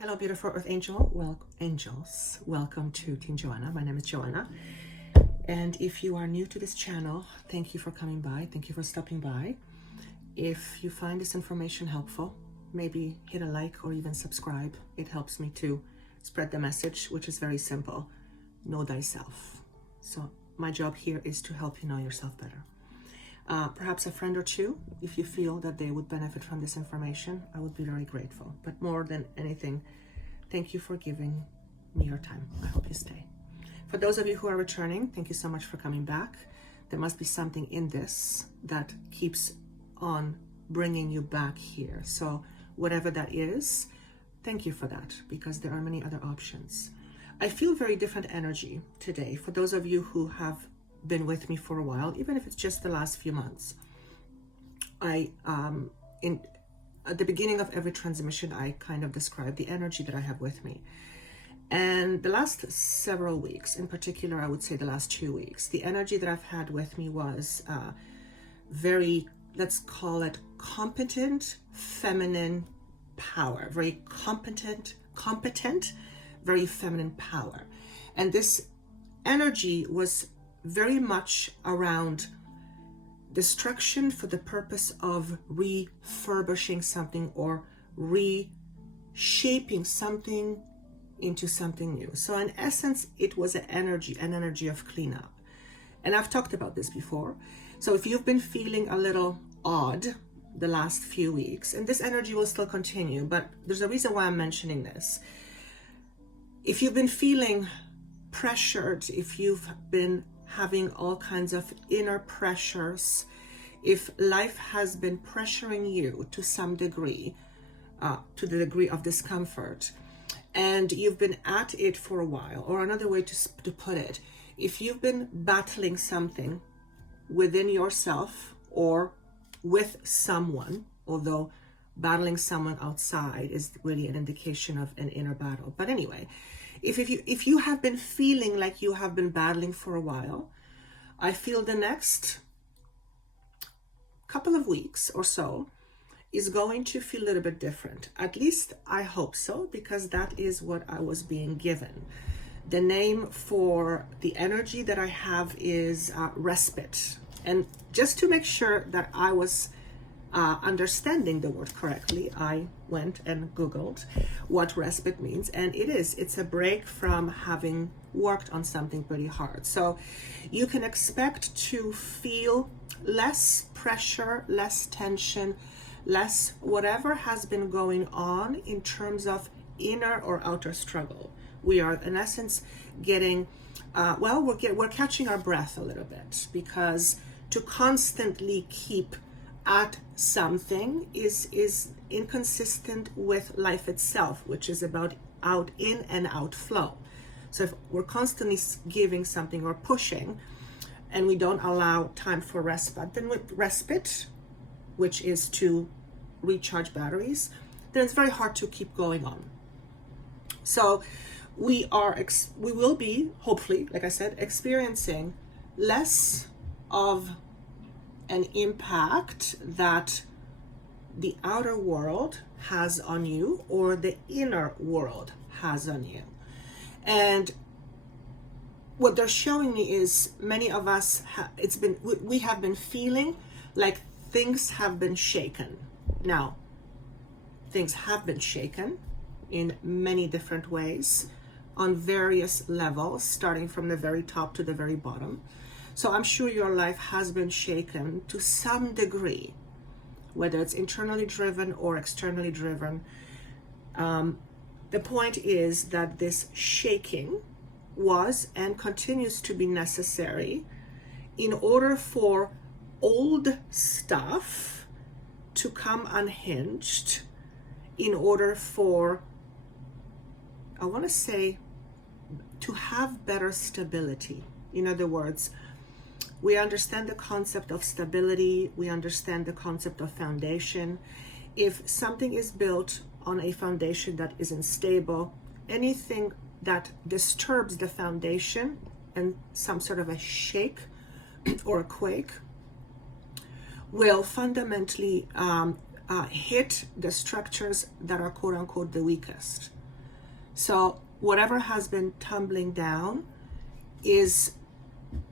Hello, beautiful Earth Angels. Welcome to Team Joanna. My name is Joanna. And if you are new to this channel, thank you for coming by. Thank you for stopping by. If you find this information helpful, maybe hit a like or even subscribe. It helps me to spread the message, which is very simple. Know thyself. So my job here is to help you know yourself better. Perhaps a friend or two, if you feel that they would benefit from this information, I would be very grateful. But more than anything, thank you for giving me your time. I hope you stay. For those of you who are returning, thank you so much for coming back. There must be something in this that keeps on bringing you back here. So whatever that is, thank you for that, because there are many other options. I feel very different energy today. For those of you who have been with me for a while, even if it's just the last few months, at the beginning of every transmission, I kind of describe the energy that I have with me. And the last several weeks, in particular, I would say the last 2 weeks, the energy that I've had with me was very, let's call it competent, feminine power, very competent, very feminine power. And this energy was very much around destruction for the purpose of refurbishing something or reshaping something into something new. So in essence, it was an energy of cleanup. And I've talked about this before. So if you've been feeling a little odd the last few weeks, and this energy will still continue, but there's a reason why I'm mentioning this. If you've been feeling pressured, if you've been having all kinds of inner pressures, if life has been pressuring you to some degree, to the degree of discomfort, and you've been at it for a while, or another way to put it, if you've been battling something within yourself or with someone, although battling someone outside is really an indication of an inner battle. But anyway, if you have been feeling like you have been battling for a while, I feel the next couple of weeks or so is going to feel a little bit different. At least I hope so, because that is what I was being given. The name for the energy that I have is respite. And just to make sure that I was understanding the word correctly, I went and Googled what respite means, and it's a break from having worked on something pretty hard. So you can expect to feel less pressure, less tension, less whatever has been going on in terms of inner or outer struggle. We are in essence getting we're catching our breath a little bit, because to constantly keep at something is inconsistent with life itself, which is about in and out flow. So if we're constantly giving something or pushing, and we don't allow time for respite, then with respite, which is to recharge batteries, then it's very hard to keep going on. So we will be, hopefully, like I said, experiencing less of an impact that the outer world has on you or the inner world has on you. And what they're showing me is many of us we have been feeling like things have been shaken. Now, things have been shaken in many different ways on various levels, starting from the very top to the very bottom. So I'm sure your life has been shaken to some degree, whether it's internally driven or externally driven. The point is that this shaking was and continues to be necessary in order for old stuff to come unhinged, in order for, I want to say, to have better stability. In other words, we understand the concept of stability. We understand the concept of foundation. If something is built on a foundation that isn't stable, anything that disturbs the foundation and some sort of a shake or a quake will fundamentally hit the structures that are quote unquote the weakest. So whatever has been tumbling down is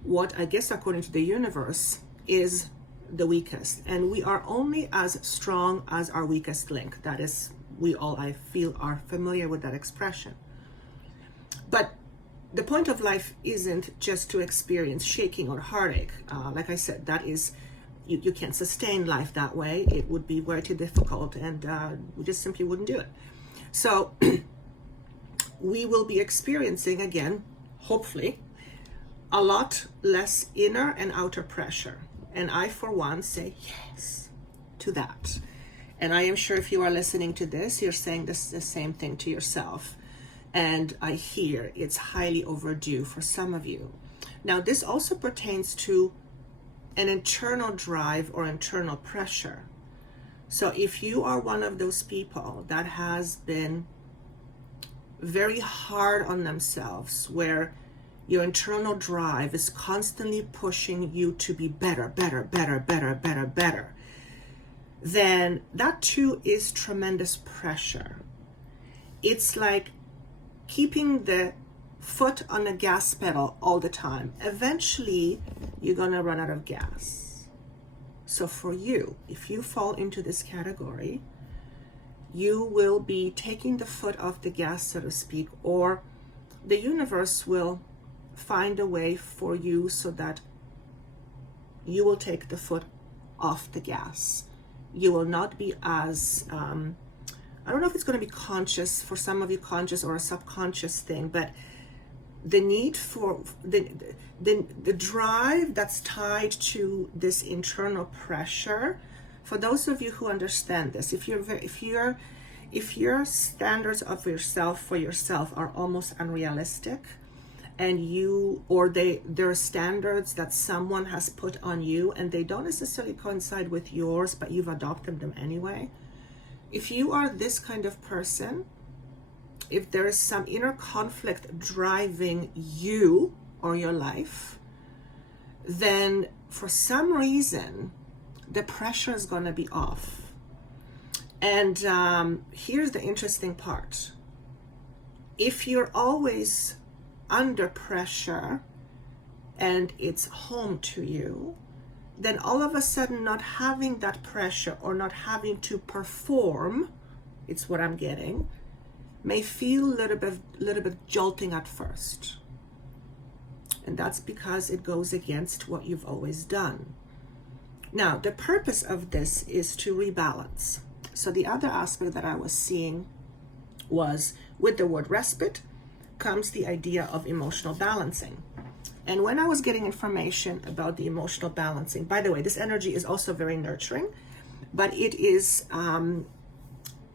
what, I guess, according to the universe, is the weakest. And we are only as strong as our weakest link. That is, we all, I feel, are familiar with that expression. But the point of life isn't just to experience shaking or heartache. Like I said, that is, you can't sustain life that way. It would be way too difficult, and we just simply wouldn't do it. So we will be experiencing, again, hopefully, a lot less inner and outer pressure. And I, for one, say yes to that. And I am sure if you are listening to this, you're saying the same thing to yourself. And I hear it's highly overdue for some of you. Now, this also pertains to an internal drive or internal pressure. So if you are one of those people that has been very hard on themselves, where your internal drive is constantly pushing you to be better, then that too is tremendous pressure. It's like keeping the foot on the gas pedal all the time. Eventually, you're gonna run out of gas. So for you, if you fall into this category, you will be taking the foot off the gas, so to speak, or the universe will find a way for you so that you will take the foot off the gas. You will not be as, I don't know if it's going to be conscious, for some of you conscious or a subconscious thing, but the need for the drive that's tied to this internal pressure, for those of you who understand this, if your standards of yourself for yourself are almost unrealistic, and there are standards that someone has put on you and they don't necessarily coincide with yours, but you've adopted them anyway. If you are this kind of person, if there is some inner conflict driving you or your life, then for some reason, the pressure is going to be off. And here's the interesting part. If you're always under pressure and it's home to you, then all of a sudden not having that pressure or not having to perform, it's what I'm getting, may feel a little bit jolting at first. And that's because it goes against what you've always done. Now, the purpose of this is to rebalance. So the other aspect that I was seeing was, with the word respite comes the idea of emotional balancing. And when I was getting information about the emotional balancing, by the way, this energy is also very nurturing, but it is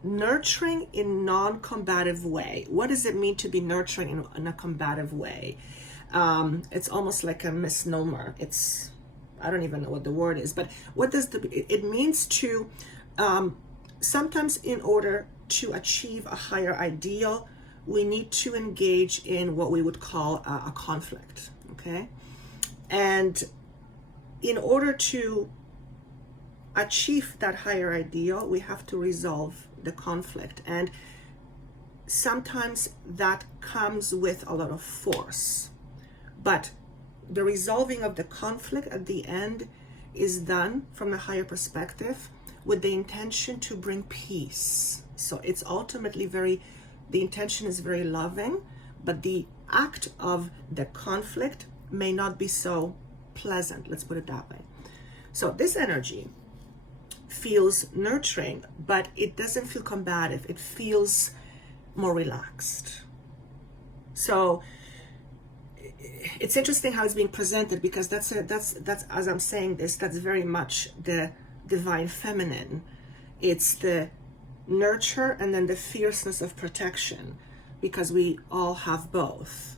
nurturing in non-combative way. What does it mean to be nurturing in a combative way? It's almost like a misnomer. I don't even know what the word is, but what does it means to, sometimes in order to achieve a higher ideal, we need to engage in what we would call a conflict, okay? And in order to achieve that higher ideal, we have to resolve the conflict. And sometimes that comes with a lot of force. But the resolving of the conflict at the end is done from a higher perspective with the intention to bring peace. So it's ultimately the intention is very loving, but the act of the conflict may not be so pleasant, let's put it that way. So this energy feels nurturing, but it doesn't feel combative. It feels more relaxed. So it's interesting how it's being presented, because that's as I'm saying this, that's very much the divine feminine. It's the nurture and then the fierceness of protection, because we all have both,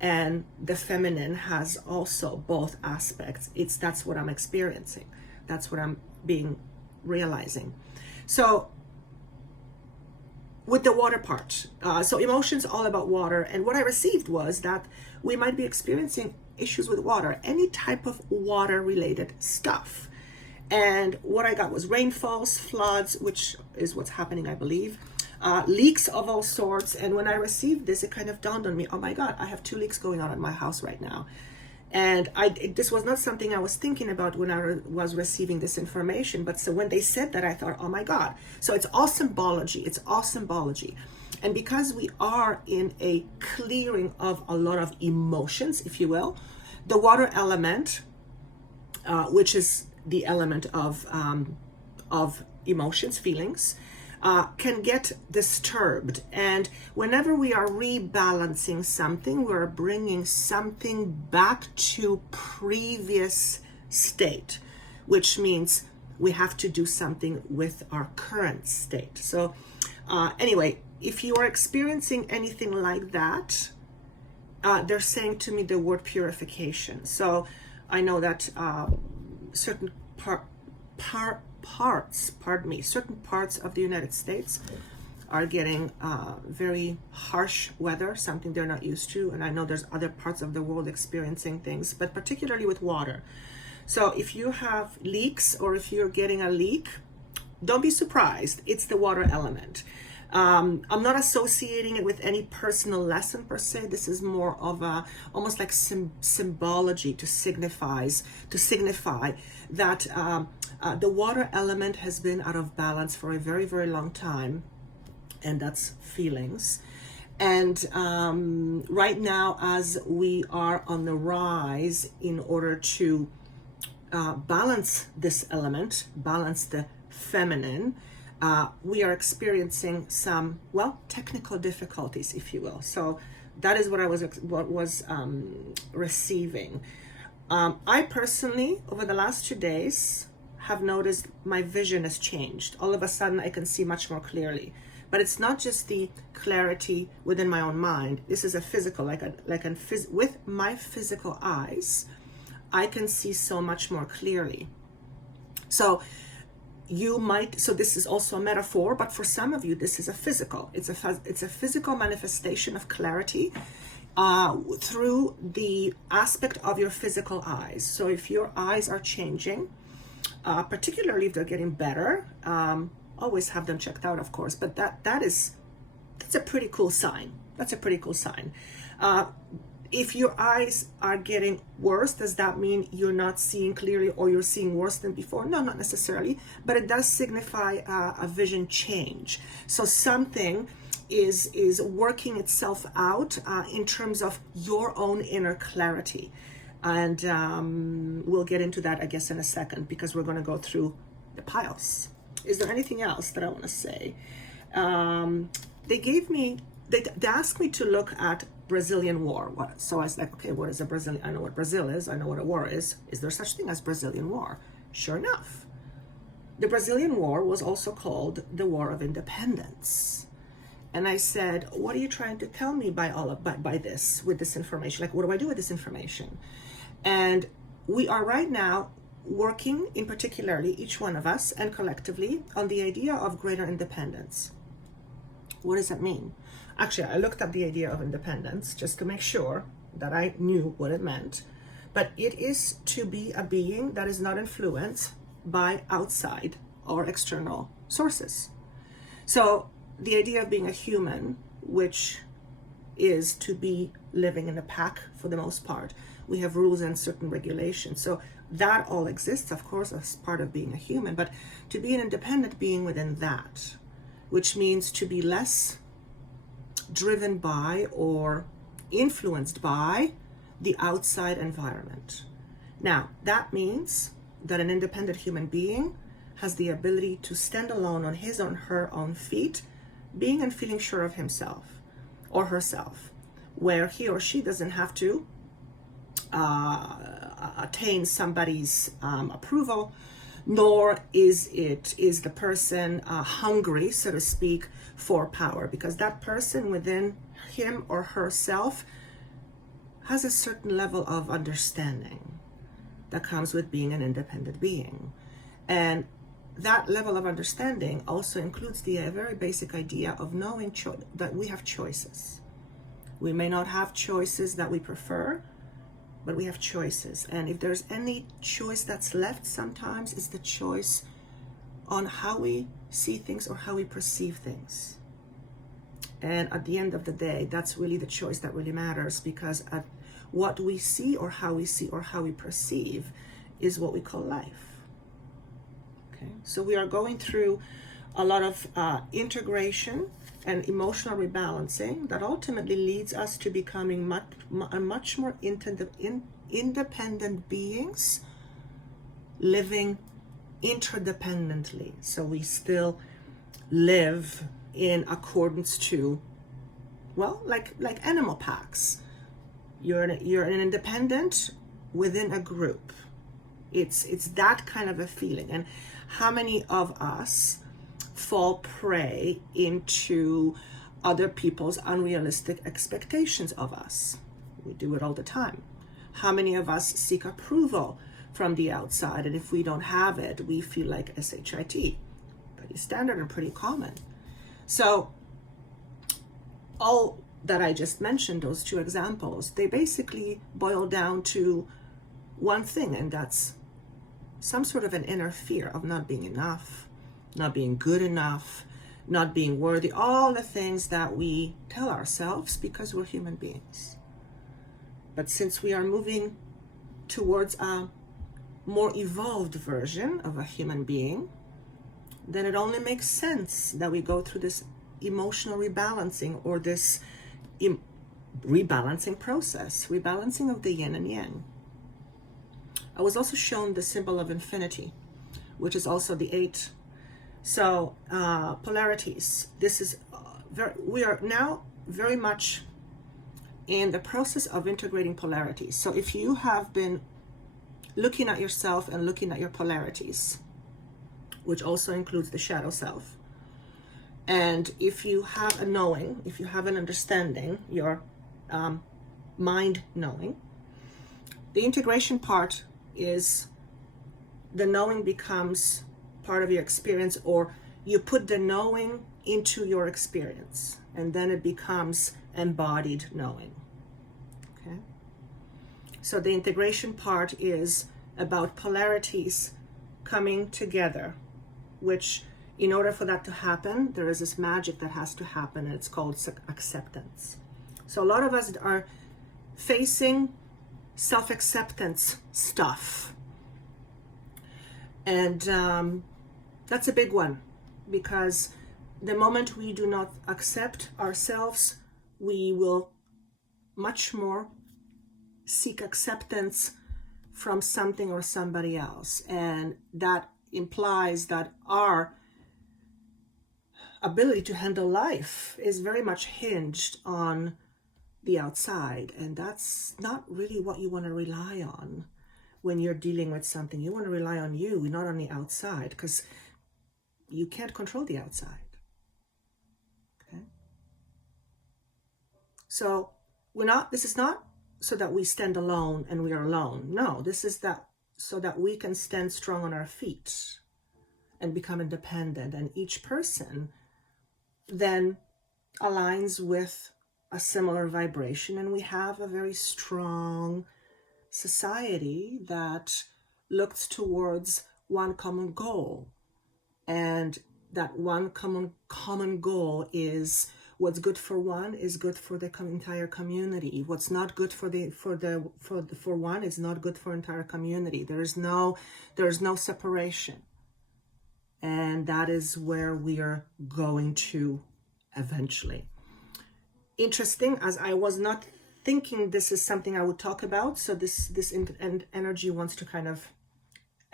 and the feminine has also both aspects. That's what I'm experiencing. That's what I'm realizing. So with the water part, so emotions all about water, and what I received was that we might be experiencing issues with water, any type of water related stuff. And what I got was rainfalls, floods, which is what's happening, I believe. leaks of all sorts. And when I received this, it kind of dawned on me, oh my God, I have 2 leaks going on in my house right now. And this was not something I was thinking about when I was receiving this information. But so when they said that, I thought, oh my God. So it's all symbology. It's all symbology. And because we are in a clearing of a lot of emotions, if you will, the water element, which is the element of emotions, feelings, can get disturbed. And whenever we are rebalancing something, we're bringing something back to previous state, which means we have to do something with our current state. So anyway, if you are experiencing anything like that, they're saying to me the word purification. So I know that certain certain parts of the United States are getting very harsh weather, something they're not used to. And I know there's other parts of the world experiencing things, but particularly with water. So if you have leaks or if you're getting a leak, don't be surprised. It's the water element. I'm not associating it with any personal lesson per se. This is more of a almost like symbology to signify that the water element has been out of balance for a very, very long time, and that's feelings. And right now, as we are on the rise in order to balance this element, balance the feminine, we are experiencing some, well, technical difficulties, if you will. So that is what I was receiving. I personally, over the last 2 days, have noticed my vision has changed. All of a sudden, I can see much more clearly. But it's not just the clarity within my own mind. This is a physical, with my physical eyes, I can see so much more clearly. So this is also a metaphor, but for some of you, this is a physical. It's a physical manifestation of clarity through the aspect of your physical eyes. So if your eyes are changing, particularly if they're getting better, always have them checked out, of course. But that's a pretty cool sign. That's a pretty cool sign. If your eyes are getting worse, does that mean you're not seeing clearly or you're seeing worse than before? No, not necessarily, but it does signify a vision change. So something is working itself out in terms of your own inner clarity. And we'll get into that, I guess, in a second, because we're going to go through the piles. Is there anything else that I want to say? They asked me to look at Brazilian war. So I was like, okay, what is a Brazilian? I know what Brazil is. I know what a war is. Is there such thing as Brazilian war? Sure enough. The Brazilian War was also called the War of Independence. And I said, what are you trying to tell me by this, with this information? Like, what do I do with this information? And we are right now working, in particularly, each one of us and collectively, on the idea of greater independence. What does that mean? Actually, I looked up the idea of independence just to make sure that I knew what it meant. But it is to be a being that is not influenced by outside or external sources. So the idea of being a human, which is to be living in a pack for the most part, we have rules and certain regulations. So that all exists, of course, as part of being a human. But to be an independent being within that, which means to be less driven by or influenced by the outside environment. Now, that means that an independent human being has the ability to stand alone on his or her own feet, being and feeling sure of himself or herself, where he or she doesn't have to attain somebody's approval, nor is the person hungry, so to speak, for power, because that person within him or herself has a certain level of understanding that comes with being an independent being. And that level of understanding also includes the very basic idea of knowing that we have choices. We may not have choices that we prefer, but we have choices. And if there's any choice that's left, sometimes it's the choice on how we see things or how we perceive things. And at the end of the day, that's really the choice that really matters, because what we see or how we perceive is what we call life. Okay, so we are going through a lot of integration and emotional rebalancing that ultimately leads us to becoming much more independent beings, living interdependently. So we still live in accordance to, well, like animal packs. You're an independent within a group. It's that kind of a feeling. And how many of us fall prey into other people's unrealistic expectations of us? We do it all the time. How many of us seek approval from the outside, and if we don't have it, we feel like SHIT? Pretty standard and pretty common. So all that I just mentioned, those two examples, they basically boil down to one thing, and that's some sort of an inner fear of not being enough, not being good enough, not being worthy, all the things that we tell ourselves because we're human beings. But since we are moving towards a more evolved version of a human being, then it only makes sense that we go through this emotional rebalancing, or this rebalancing process, rebalancing of the yin and yang. I was also shown the symbol of infinity, which is also the 8. So polarities, this is we are now very much in the process of integrating polarities. So if you have been looking at yourself and looking at your polarities, which also includes the shadow self, and if you have a knowing, if you have an understanding, your mind knowing, the integration part is the knowing becomes part of your experience, or you put the knowing into your experience, and then it becomes embodied knowing. Okay, so the integration part is about polarities coming together, which, in order for that to happen, there is this magic that has to happen, and it's called acceptance. So a lot of us are facing self-acceptance stuff, and that's a big one, because the moment we do not accept ourselves, we will much more seek acceptance from something or somebody else, and that implies that our ability to handle life is very much hinged on the outside, and that's not really what you want to rely on when you're dealing with something. You want to rely on you, not on the outside, because you can't control the outside. Okay, so this is not so that we stand alone and we are alone. No, this is so that we can stand strong on our feet and become independent, and each person then aligns with a similar vibration, and we have a very strong society that looks towards one common goal, and that one common goal is what's good for one is good for the entire community. What's not good for one is not good for entire community. There is no separation, and that is where we are going to eventually. Interesting, as I was not thinking this is something I would talk about, so this energy wants to kind of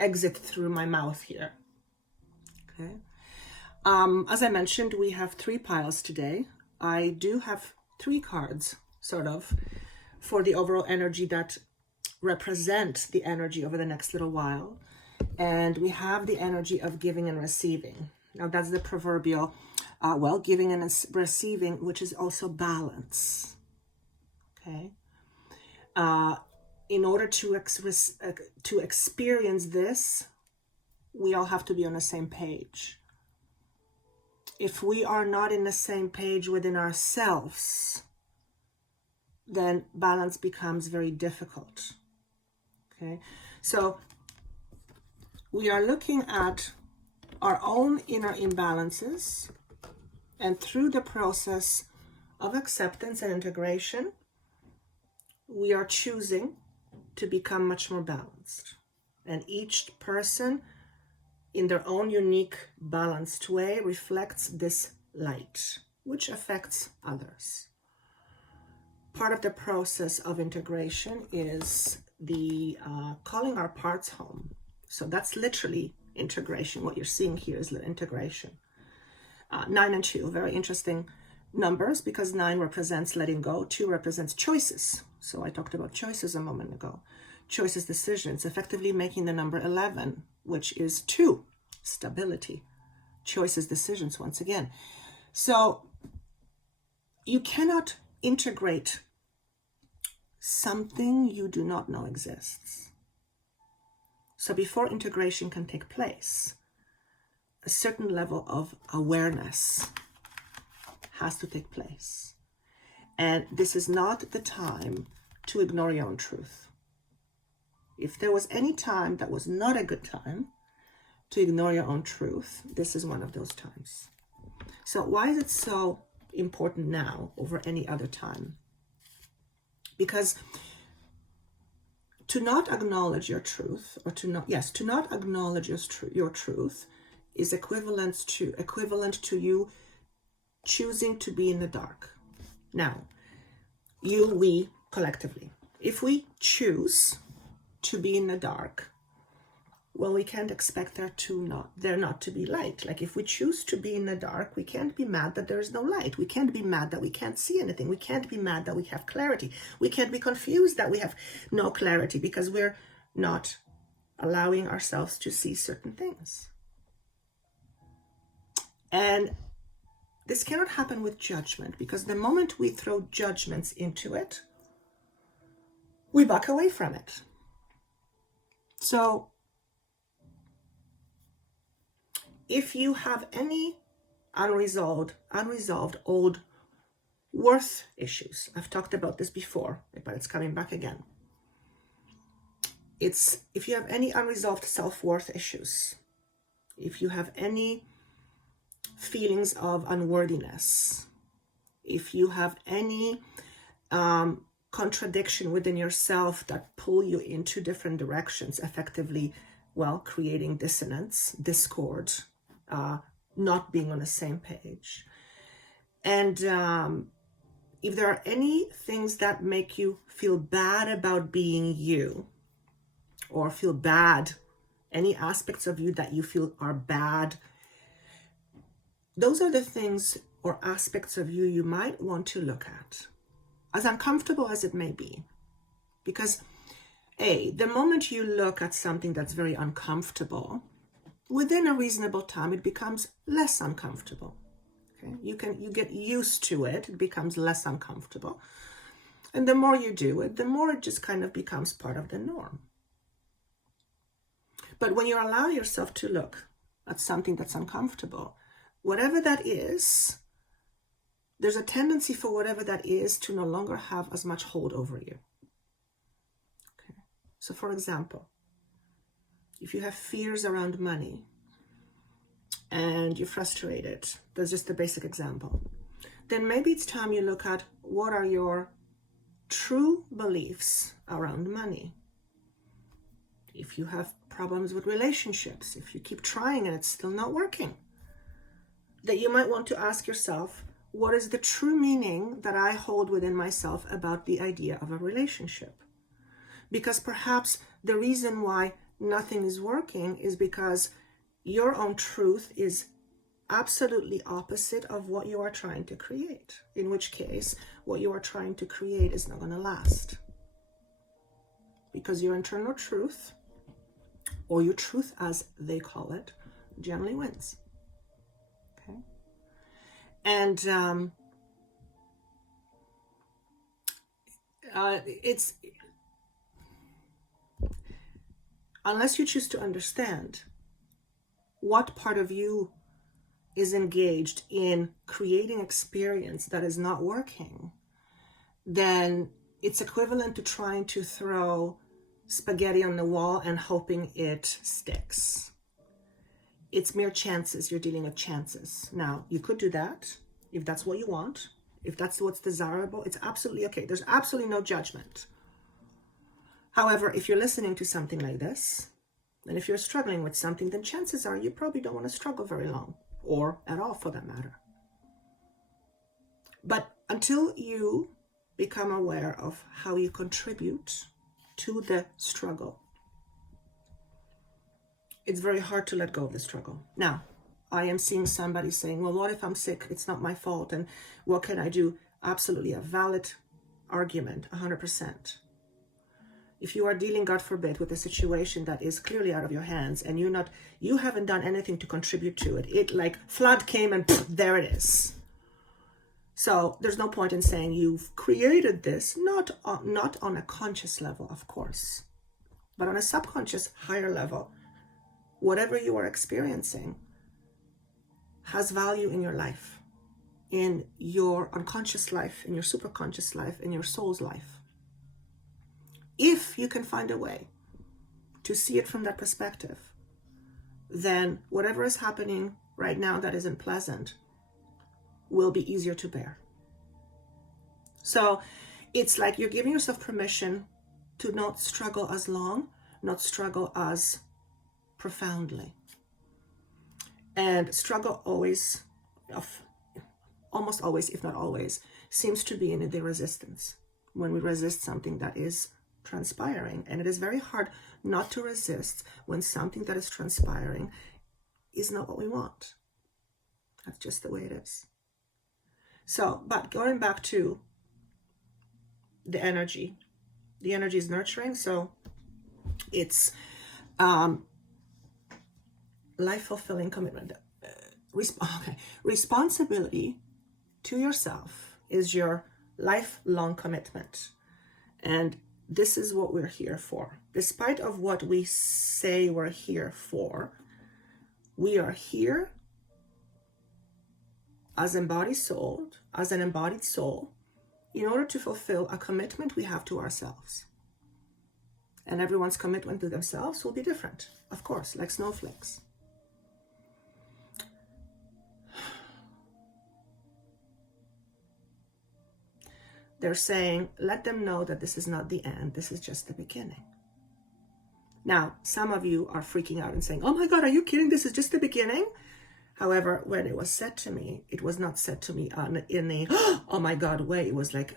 exit through my mouth here. Okay. As I mentioned, we have 3 piles today. I do have 3 cards, sort of, for the overall energy that represent the energy over the next little while. And we have the energy of giving and receiving. Now that's the proverbial, giving and receiving, which is also balance. Okay. In order to experience this, we all have to be on the same page. If we are not in the same page within ourselves, then balance becomes very difficult. Okay, so we are looking at our own inner imbalances, and through the process of acceptance and integration, we are choosing to become much more balanced. And each person in their own unique, balanced way reflects this light, which affects others. Part of the process of integration is the calling our parts home. So that's literally integration. What you're seeing here is integration. 9 and 2, very interesting numbers, because 9 represents letting go, 2 represents choices. So I talked about choices a moment ago. Choices, decisions, effectively making the number 11, which is 2, stability. Choices, decisions, once again. So you cannot integrate something you do not know exists. So before integration can take place, a certain level of awareness has to take place. And this is not the time to ignore your own truth. If there was any time that was not a good time to ignore your own truth, this is one of those times. So why is it so important now over any other time? Because to not acknowledge your truth, or to not acknowledge your truth is equivalent to you choosing to be in the dark. Now, we collectively, if we choose to be in the dark, well, we can't expect there not to be light. Like if we choose to be in the dark, we can't be mad that there is no light. We can't be mad that we can't see anything. We can't be mad that we have clarity. We can't be confused that we have no clarity because we're not allowing ourselves to see certain things. And this cannot happen with judgment, because the moment we throw judgments into it, we back away from it. So if you have any unresolved old worth issues, I've talked about this before, but it's coming back again. If you have any unresolved self-worth issues, if you have any feelings of unworthiness, if you have any contradiction within yourself that pull you into different directions, effectively, creating dissonance, discord, not being on the same page. And if there are any things that make you feel bad about being you, or feel bad, any aspects of you that you feel are bad, those are the things or aspects of you you might want to look at, as uncomfortable as it may be. Because the moment you look at something that's very uncomfortable, within a reasonable time, it becomes less uncomfortable. Okay? You get used to it. It becomes less uncomfortable. And the more you do it, the more it just kind of becomes part of the norm. But when you allow yourself to look at something that's uncomfortable, whatever that is, there's a tendency for whatever that is to no longer have as much hold over you. Okay. So for example, if you have fears around money and you're frustrated, that's just a basic example, then maybe it's time you look at what are your true beliefs around money. If you have problems with relationships, if you keep trying and it's still not working, that you might want to ask yourself, what is the true meaning that I hold within myself about the idea of a relationship? Because perhaps the reason why nothing is working is because your own truth is absolutely opposite of what you are trying to create, in which case what you are trying to create is not going to last. Because your internal truth, or your truth as they call it, generally wins. Okay? And it's, unless you choose to understand what part of you is engaged in creating experience that is not working, then it's equivalent to trying to throw spaghetti on the wall and hoping it sticks. It's mere chances. You're dealing with chances. Now, you could do that if that's what you want. If that's what's desirable, it's absolutely okay. There's absolutely no judgment. However, if you're listening to something like this, and if you're struggling with something, then chances are you probably don't want to struggle very long, or at all for that matter. But until you become aware of how you contribute to the struggle, it's very hard to let go of the struggle. Now, I am seeing somebody saying, well, what if I'm sick? It's not my fault. And what can I do? Absolutely a valid argument, 100%. If you are dealing, God forbid, with a situation that is clearly out of your hands and you haven't done anything to contribute to it, it like flood came and there it is. So there's no point in saying you've created this, not on a conscious level, of course, but on a subconscious, higher level. Whatever you are experiencing has value in your life, in your unconscious life, in your superconscious life, in your soul's life. If you can find a way to see it from that perspective, then whatever is happening right now that isn't pleasant will be easier to bear. So it's like you're giving yourself permission to not struggle as long, not struggle as profoundly. And struggle almost always, if not always, seems to be in the resistance. When we resist something that is transpiring, and it is very hard not to resist when something that is transpiring is not what we want. That's just the way it is. So, but going back to the energy is nurturing, so it's life-fulfilling commitment. Responsibility to yourself is your lifelong commitment, and this is what we're here for. Despite of what we say we're here for, we are here as an embodied soul, in order to fulfill a commitment we have to ourselves. And everyone's commitment to themselves will be different, of course, like snowflakes. They're saying, let them know that this is not the end, this is just the beginning. Now, some of you are freaking out and saying, oh my God, are you kidding? This is just the beginning? However, when it was said to me, it was not said to me in a, oh my God way. It was like,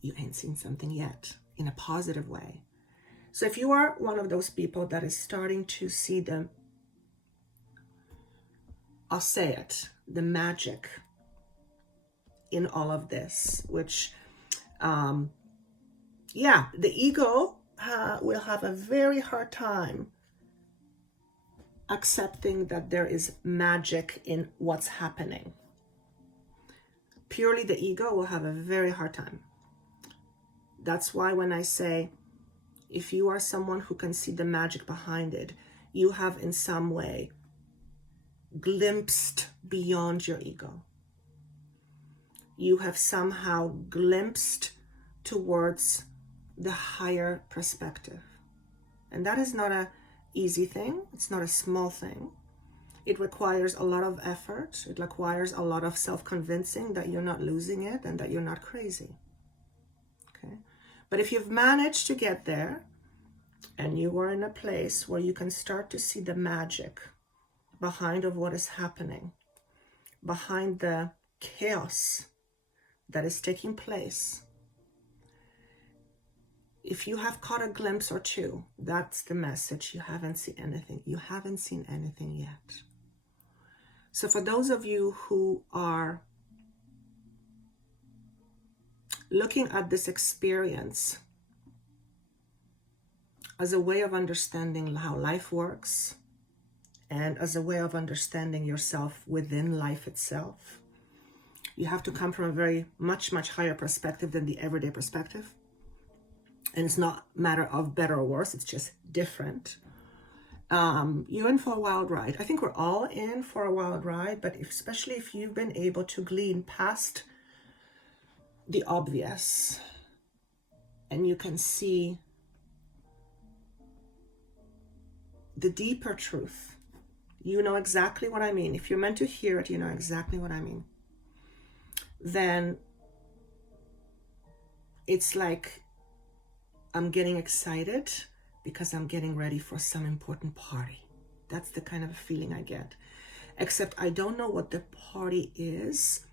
you ain't seen something yet, in a positive way. So if you are one of those people that is starting to see I'll say it, the magic in all of this, which, the ego will have a very hard time accepting that there is magic in what's happening. Purely the ego will have a very hard time. That's why when I say, if you are someone who can see the magic behind it, you have in some way glimpsed beyond your ego. You have somehow glimpsed towards the higher perspective. And that is not an easy thing. It's not a small thing. It requires a lot of effort. It requires a lot of self-convincing that you're not losing it and that you're not crazy. Okay? But if you've managed to get there and you are in a place where you can start to see the magic behind of what is happening, behind the chaos that is taking place, if you have caught a glimpse or two, that's the message. You haven't seen anything. You haven't seen anything yet. So for those of you who are looking at this experience as a way of understanding how life works and as a way of understanding yourself within life itself, you have to come from a very much higher perspective than the everyday perspective. And it's not a matter of better or worse, it's just different. You're in for a wild ride. I think we're all in for a wild ride, but especially if you've been able to glean past the obvious and you can see the deeper truth, you know exactly what I mean. If you're meant to hear it, you know exactly what I mean. then it's like I'm getting excited because I'm getting ready for some important party. That's the kind of feeling I get. Except I don't know what the party is.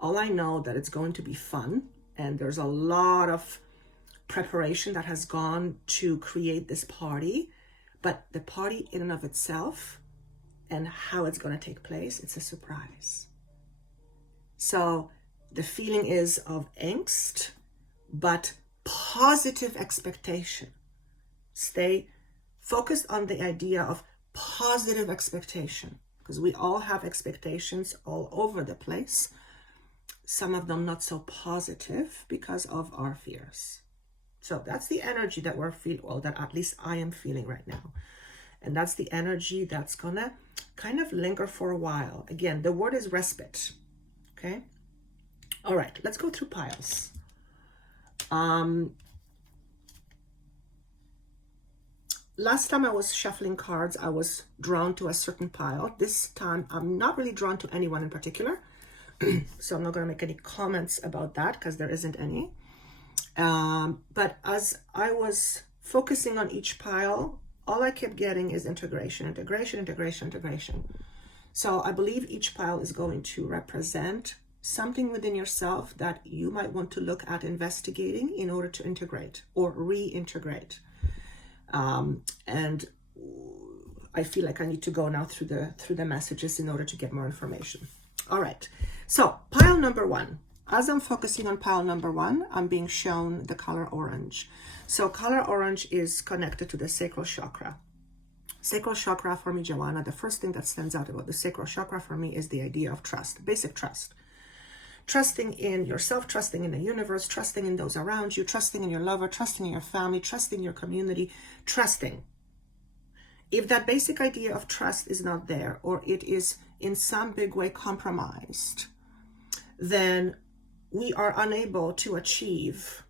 All I know that it's going to be fun, and there's a lot of preparation that has gone to create this party. But the party in and of itself and how it's going to take place, it's a surprise. So the feeling is of angst, but positive expectation. Stay focused on the idea of positive expectation, because we all have expectations all over the place. Some of them not so positive because of our fears. So that's the energy that we're feeling, well, that at least I am feeling right now. And that's the energy that's gonna kind of linger for a while. Again, the word is respite. Okay. All right, let's go through piles. Last time I was shuffling cards, I was drawn to a certain pile. This time, I'm not really drawn to anyone in particular. So I'm not going to make any comments about that because there isn't any. But as I was focusing on each pile, all I kept getting is integration, integration, integration, integration. So I believe each pile is going to represent something within yourself that you might want to look at investigating in order to integrate or reintegrate. And I feel like I need to go now through the messages in order to get more information. All right. So pile number one. As I'm focusing on pile number one, I'm being shown the color orange. So color orange is connected to the sacral chakra. Sacral chakra for me, Joanna, the first thing that stands out about the sacral chakra for me is the idea of trust, basic trust. Trusting in yourself, trusting in the universe, trusting in those around you, trusting in your lover, trusting in your family, trusting in your community, trusting. If that basic idea of trust is not there, or it is in some big way compromised, then we are unable to achieve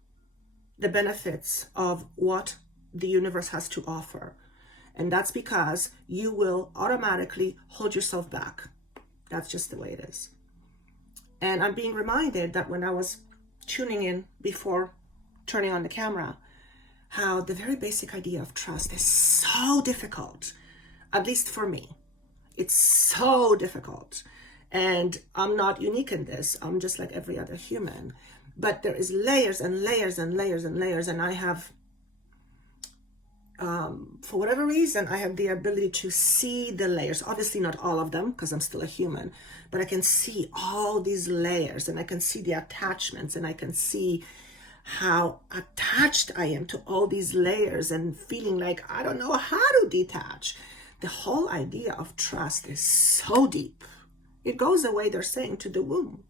the benefits of what the universe has to offer. And that's because you will automatically hold yourself back. That's just the way it is. And I'm being reminded that when I was tuning in before turning on the camera, how the very basic idea of trust is so difficult, at least for me. It's so difficult. And I'm not unique in this. I'm just like every other human. But there is layers and layers and layers and layers. And I have, for whatever reason, I have the ability to see the layers. Obviously not all of them, because I'm still a human. But I can see all these layers. And I can see the attachments. And I can see how attached I am to all these layers. And feeling like I don't know how to detach. The whole idea of trust is so deep. It goes away, they're saying, to the womb.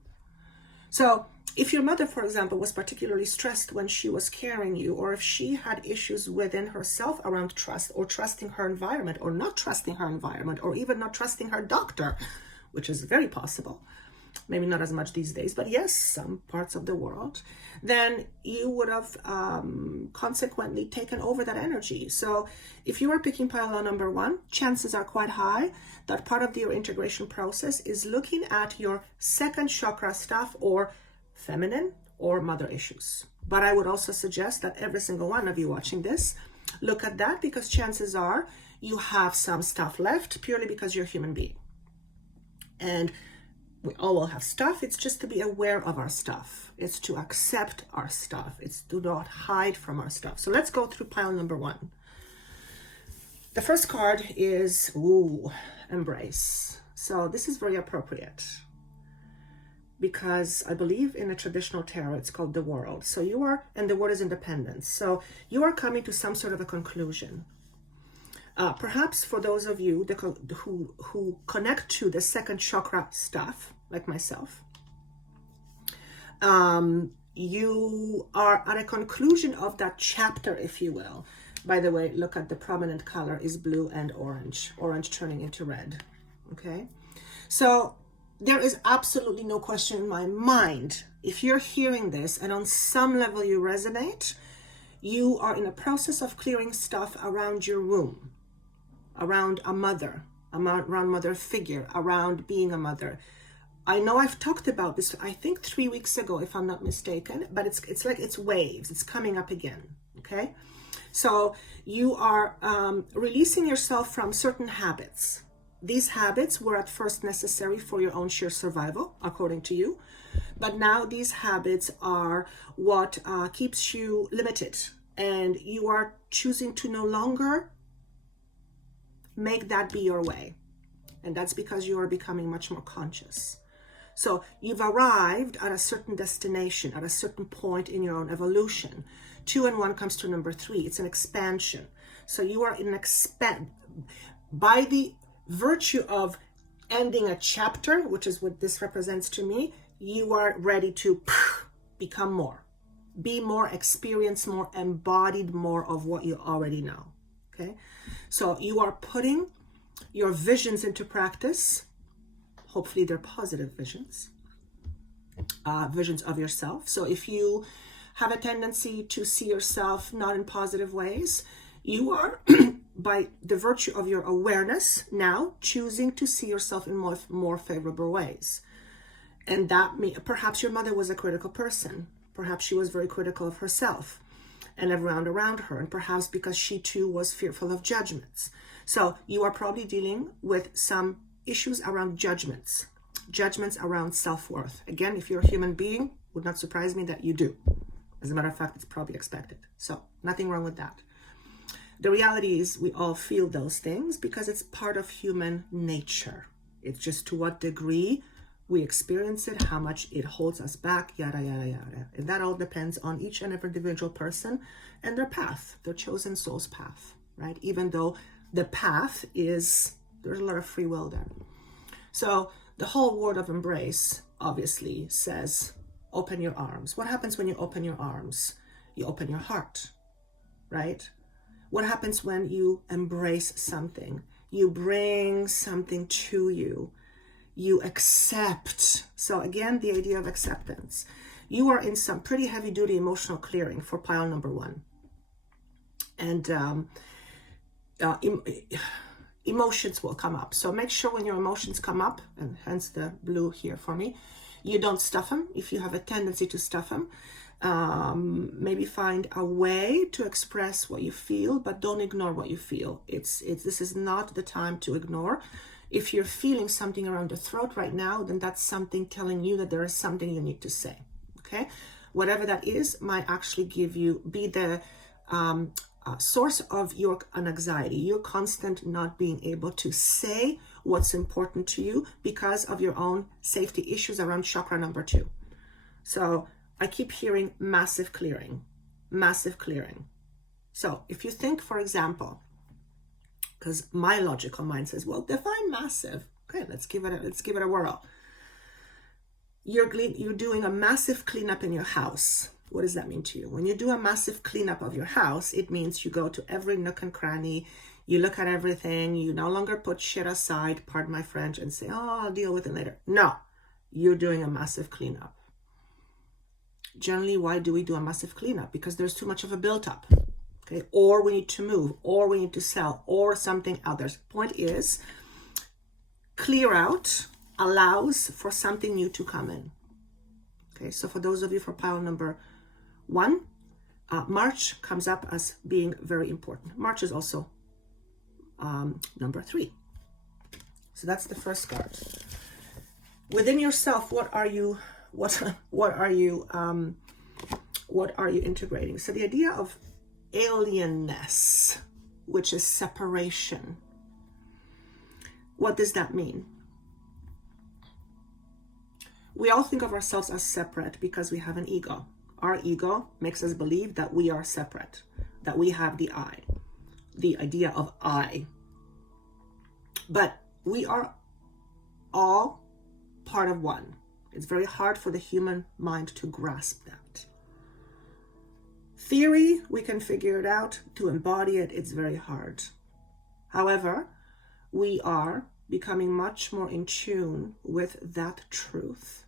So if your mother, for example, was particularly stressed when she was carrying you, or if she had issues within herself around trust, or trusting her environment, or not trusting her environment, or even not trusting her doctor, which is very possible, maybe not as much these days, but yes, some parts of the world, then you would have consequently taken over that energy. So if you are picking pile number one, chances are quite high that part of your integration process is looking at your second chakra stuff, or feminine or mother issues. But I would also suggest that every single one of you watching this, look at that, because chances are you have some stuff left purely because you're a human being. And we all will have stuff. It's just to be aware of our stuff. It's to accept our stuff. It's to not hide from our stuff. So let's go through pile number one. The first card is, embrace. So this is very appropriate, because I believe in a traditional tarot, it's called the world. So you are, and the word is independence. So you are coming to some sort of a conclusion. Perhaps for those of you who connect to the second chakra stuff, like myself, you are at a conclusion of that chapter, if you will. By the way, look at the prominent color is blue and orange turning into red. Okay, so there is absolutely no question in my mind. If you're hearing this and on some level you resonate, you are in a process of clearing stuff around your womb, around a mother, around mother figure, around being a mother, I know I've talked about this, I think 3 weeks ago, if I'm not mistaken, but it's like it's waves. It's coming up again, okay? So you are releasing yourself from certain habits. These habits were at first necessary for your own sheer survival, according to you. But now these habits are what keeps you limited. And you are choosing to no longer make that be your way. And that's because you are becoming much more conscious. So you've arrived at a certain destination, at a certain point in your own evolution. 2 and 1 comes to number 3. It's an expansion. So you are in an by the virtue of ending a chapter, which is what this represents to me, you are ready to become more. Be more, experience more, embodied more of what you already know. Okay? So you are putting your visions into practice. Hopefully they're positive visions. Visions of yourself. So if you have a tendency to see yourself not in positive ways, you are, by the virtue of your awareness now, choosing to see yourself in more favorable ways. And that perhaps your mother was a critical person. Perhaps she was very critical of herself and everyone around her. And perhaps because she too was fearful of judgments. So you are probably dealing with some issues around judgments around self-worth. Again, if you're a human being, would not surprise me that you do. As a matter of fact, it's probably expected. So nothing wrong with that. The reality is we all feel those things because it's part of human nature. It's just to what degree we experience it, how much it holds us back, yada, yada, yada. And that all depends on each and every individual person and their path, their chosen soul's path, right? Even though the path is, there's a lot of free will there. So the whole word of embrace obviously says, open your arms. What happens when you open your arms? You open your heart, right? What happens when you embrace something? You bring something to you. You accept. So again, the idea of acceptance. You are in some pretty heavy duty emotional clearing for pile number 1. And emotions will come up. So make sure when your emotions come up, and hence the blue here for me, you don't stuff them. If you have a tendency to stuff them, maybe find a way to express what you feel, but don't ignore what you feel. This is not the time to ignore. If you're feeling something around the throat right now, then that's something telling you that there is something you need to say. Okay, whatever that is might actually be the source of your anxiety, your constant not being able to say what's important to you because of your own safety issues around chakra number 2. So I keep hearing massive clearing, massive clearing. So if you think, for example, because my logical mind says, well, define massive. Okay, let's give it a whirl. You're doing a massive cleanup in your house. What does that mean to you? When you do a massive cleanup of your house, it means you go to every nook and cranny, you look at everything, you no longer put shit aside, pardon my French, and say, oh, I'll deal with it later. No, you're doing a massive cleanup. Generally, why do we do a massive cleanup? Because there's too much of a built-up. Okay, or we need to move, or we need to sell, or something else. Point is, clear out allows for something new to come in. Okay, so for those of you for pile number 1, March comes up as being very important. March is also number 3. So that's the first card. Within yourself, what are you integrating? So the idea of alienness, which is separation. What does that mean? We all think of ourselves as separate because we have an ego. Our ego makes us believe that we are separate, that we have the I, the idea of I. But we are all part of one. It's very hard for the human mind to grasp that. Theory, we can figure it out. To embody it, it's very hard. However, we are becoming much more in tune with that truth.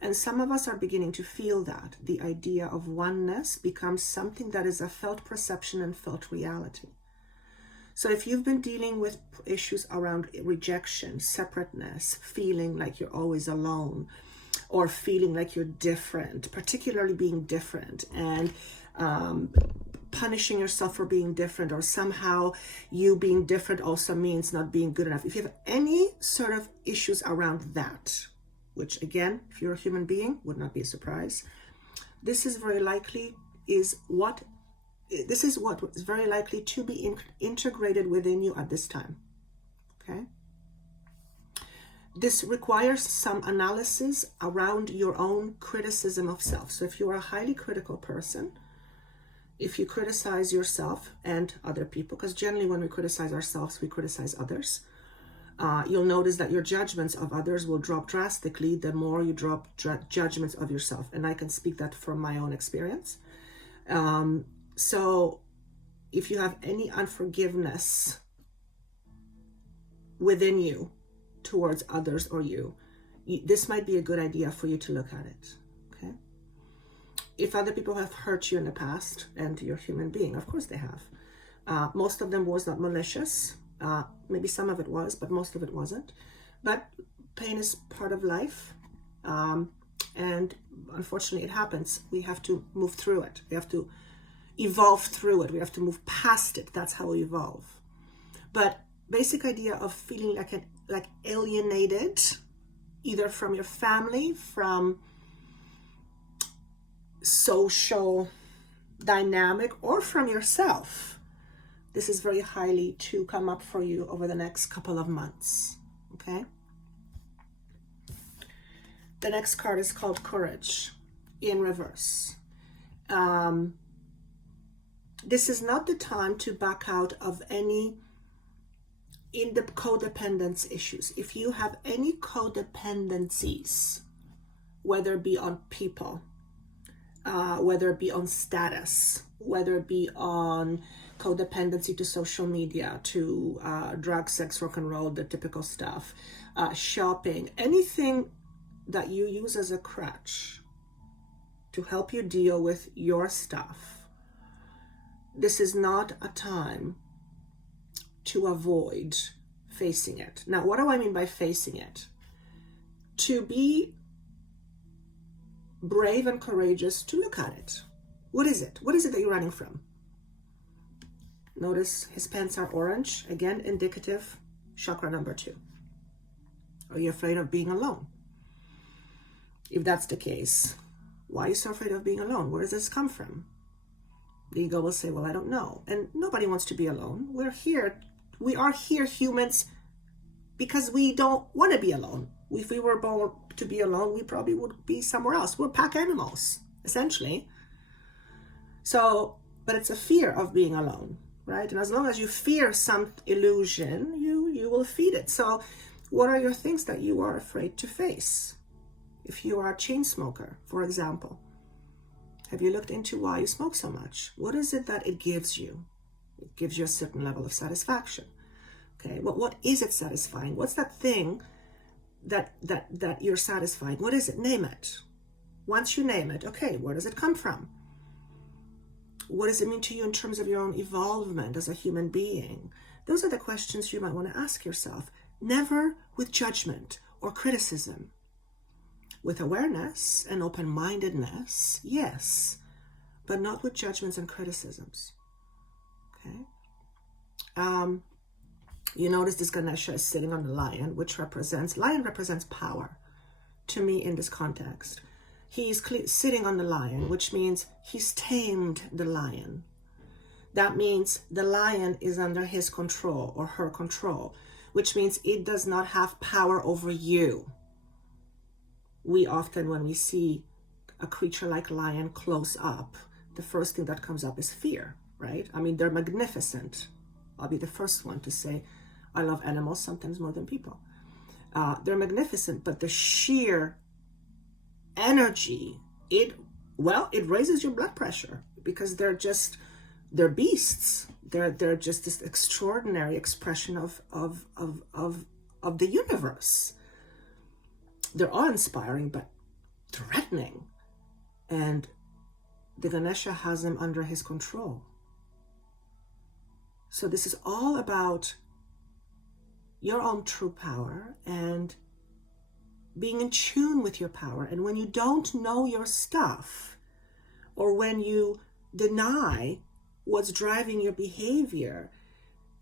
And some of us are beginning to feel that. The idea of oneness becomes something that is a felt perception and felt reality. So if you've been dealing with issues around rejection, separateness, feeling like you're always alone, or feeling like you're different, particularly being different, and punishing yourself for being different, or somehow you being different also means not being good enough. If you have any sort of issues around that, which again, if you're a human being, would not be a surprise, this is very likely what is very likely to be integrated within you at this time. Okay? This requires some analysis around your own criticism of self. So if you are a highly critical person, if you criticize yourself and other people, because generally when we criticize ourselves, we criticize others, you'll notice that your judgments of others will drop drastically the more you drop judgments of yourself. And I can speak that from my own experience. So if you have any unforgiveness within you towards others or you, this might be a good idea for you to look at it. Okay? If other people have hurt you in the past, and you're a human being, of course they have. Most of them was not malicious. Maybe some of it was, but most of it wasn't. But pain is part of life. And unfortunately it happens. We have to move through it. We have to evolve through it. We have to move past it. That's how we evolve. But basic idea of feeling like alienated, either from your family, from social dynamic, or from yourself. This is very highly to come up for you over the next couple of months. Okay? The next card is called Courage in reverse. This is not the time to back out of any in the codependence issues. If you have any codependencies, whether it be on people, whether it be on status, whether it be on codependency to social media, to drug, sex, rock and roll, the typical stuff, shopping, anything that you use as a crutch to help you deal with your stuff, this is not a time to avoid facing it. Now, what do I mean by facing it? To be brave and courageous to look at it. What is it? What is it that you're running from? Notice his pants are orange. Again, indicative, chakra number 2. Are you afraid of being alone? If that's the case, why are you so afraid of being alone? Where does this come from? The ego will say, well, I don't know. And nobody wants to be alone. We are here, humans, because we don't want to be alone. If we were born to be alone, we probably would be somewhere else. We're pack animals, essentially. So, but it's a fear of being alone, right? And as long as you fear some illusion, you will feed it. So what are your things that you are afraid to face? If you are a chain smoker, for example, have you looked into why you smoke so much? What is it that it gives you? It gives you a certain level of satisfaction. Okay, well, what is it satisfying? What's that thing that you're satisfying? What is it? Name it. Once you name it, okay, where does it come from? What does it mean to you in terms of your own evolvement as a human being? Those are the questions you might want to ask yourself. Never with judgment or criticism. With awareness and open-mindedness, yes, but not with judgments and criticisms. Okay. You notice this Ganesha is sitting on the lion, which lion represents power to me in this context. He's sitting on the lion, which means he's tamed the lion. That means the lion is under his control or her control, which means it does not have power over you. We often, when we see a creature like lion close up, the first thing that comes up is fear, right? I mean, they're magnificent. I'll be the first one to say, I love animals sometimes more than people. They're magnificent, but the sheer energy, it raises your blood pressure because they're beasts. They're just this extraordinary expression of the universe. They're awe-inspiring, but threatening. And the Ganesha has them under his control. So this is all about your own true power and being in tune with your power. And when you don't know your stuff, or when you deny what's driving your behavior,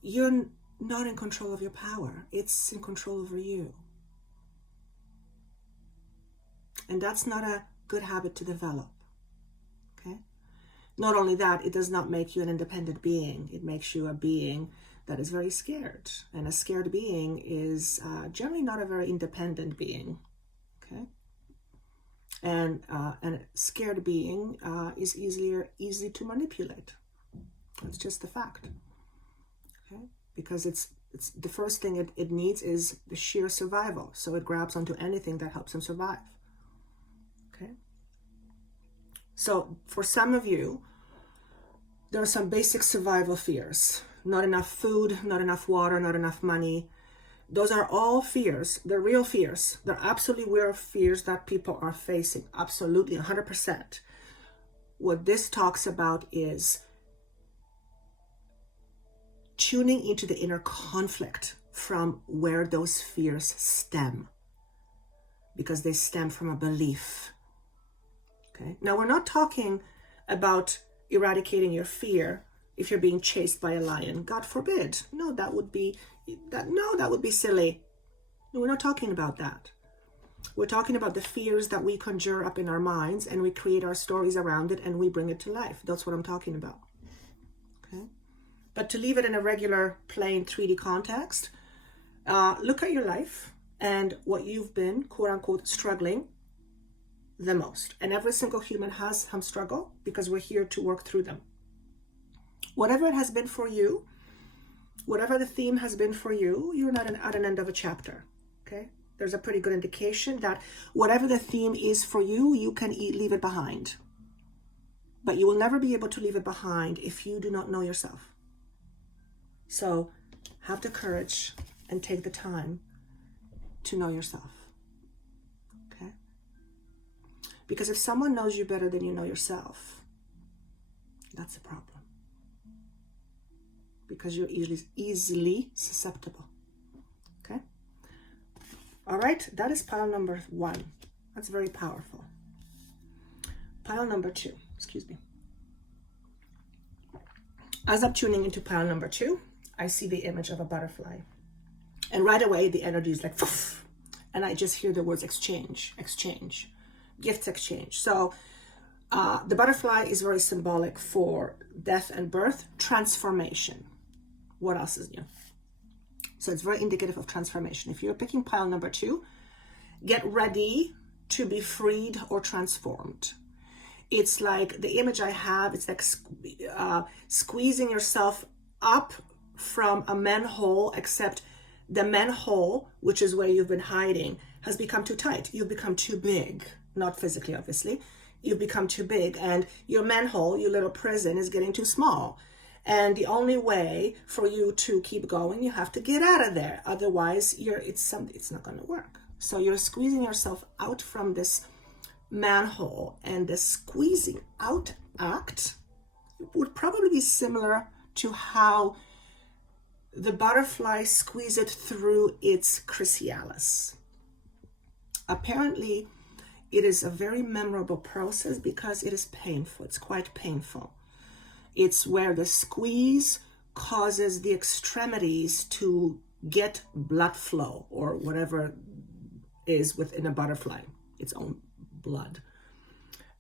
you're not in control of your power. It's in control over you. And that's not a good habit to develop. Okay? Not only that, it does not make you an independent being. It makes you a being that is very scared. And a scared being is generally not a very independent being. Okay? And a scared being is easy to manipulate. That's just the fact. Okay? Because it's the first thing it needs is the sheer survival. So it grabs onto anything that helps him survive. Okay? So for some of you, there are some basic survival fears. Not enough food, not enough water, not enough money. Those are all fears. They're real fears. They're absolutely real fears that people are facing. Absolutely, 100%. What this talks about is tuning into the inner conflict from where those fears stem. Because they stem from a belief. Okay? Now, we're not talking about eradicating your fear if you're being chased by a lion. God forbid. No, that would be silly. No, we're not talking about that. We're talking about the fears that we conjure up in our minds, and we create our stories around it, and we bring it to life. That's what I'm talking about. Okay? But to leave it in a regular, plain 3D context, look at your life and what you've been, quote unquote, struggling the most. And every single human has some struggle, because we're here to work through them. Whatever it has been for you, whatever the theme has been for you, you're not at an end of a chapter. Okay? There's a pretty good indication that whatever the theme is for you, you can leave it behind. But you will never be able to leave it behind if you do not know yourself. So have the courage and take the time to know yourself. Okay? Because if someone knows you better than you know yourself, that's a problem. Because you're easily susceptible. Okay? All right, that is pile number 1. That's very powerful. Pile number 2, excuse me. As I'm tuning into pile number 2, I see the image of a butterfly. And right away, the energy is like, poof, and I just hear the words exchange, gifts exchange. So the butterfly is very symbolic for death and birth, transformation. What else is new? So it's very indicative of transformation. If you're picking pile number 2, get ready to be freed or transformed. It's like the image I have, it's like squeezing yourself up from a manhole, except the manhole, which is where you've been hiding, has become too tight. You've become too big. Not physically, obviously. You've become too big, and your manhole, your little prison, is getting too small. And the only way for you to keep going, you have to get out of there. Otherwise, it's not going to work. So you're squeezing yourself out from this manhole, and the squeezing out act would probably be similar to how the butterfly squeezes through its chrysalis. Apparently, it is a very memorable process because it is painful. It's quite painful. It's where the squeeze causes the extremities to get blood flow, or whatever is within a butterfly, its own blood.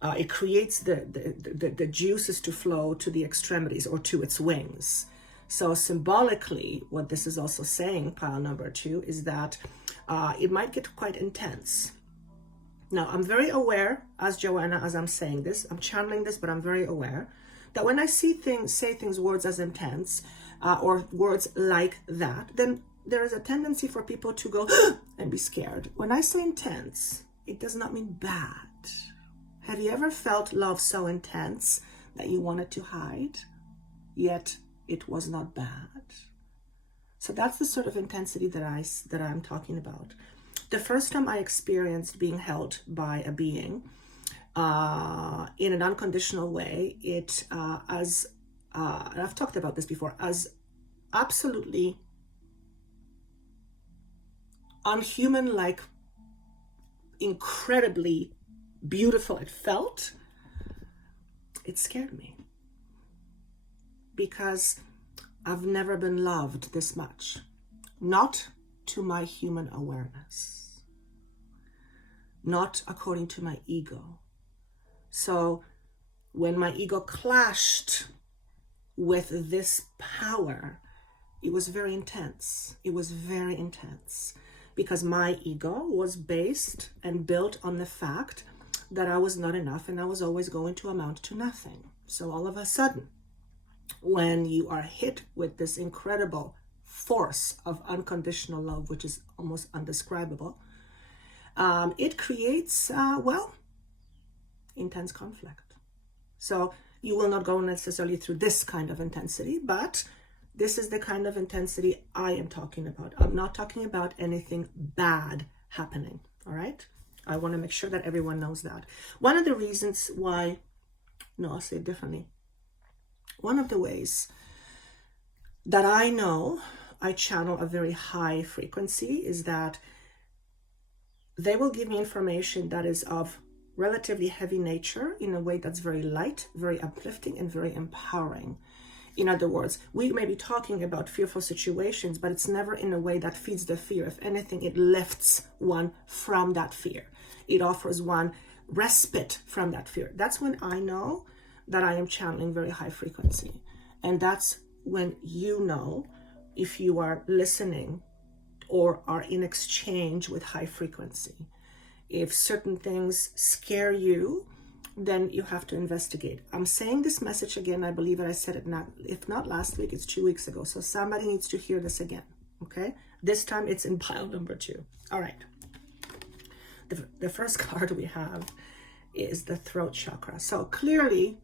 It creates the juices to flow to the extremities or to its wings. So symbolically, what this is also saying, pile number 2, is that it might get quite intense. Now, I'm very aware, as Joanna, as I'm saying this, I'm channeling this, but I'm very aware that when I say things, words as intense, or words like that, then there is a tendency for people to go and be scared. When I say intense, it does not mean bad. Have you ever felt love so intense that you wanted to hide, yet it was not bad? So that's the sort of intensity that I'm talking about. The first time I experienced being held by a being in an unconditional way, and I've talked about this before, as absolutely unhuman, like incredibly beautiful it felt, it scared me because I've never been loved this much, not to my human awareness, not according to my ego. So when my ego clashed with this power, it was very intense. It was very intense because my ego was based and built on the fact that I was not enough and I was always going to amount to nothing. So all of a sudden, when you are hit with this incredible force of unconditional love, which is almost undescribable, it creates, intense conflict. So you will not go necessarily through this kind of intensity, but this is the kind of intensity I am talking about. I'm not talking about anything bad happening, all right? I want to make sure that everyone knows that. One of the reasons why, no, I'll say it differently. One of the ways that I know I channel a very high frequency is that they will give me information that is of relatively heavy nature in a way that's very light, very uplifting, and very empowering. In other words, we may be talking about fearful situations, but it's never in a way that feeds the fear. If anything, it lifts one from that fear. It offers one respite from that fear. That's when I know that I am channeling very high frequency. And that's when you know if you are listening or are in exchange with high frequency. If certain things scare you, then you have to investigate. I'm saying this message again. I believe that I said it if not last week, it's 2 weeks ago. So somebody needs to hear this again, okay? This time it's in pile number 2. All right. The first card we have is the throat chakra. So clearly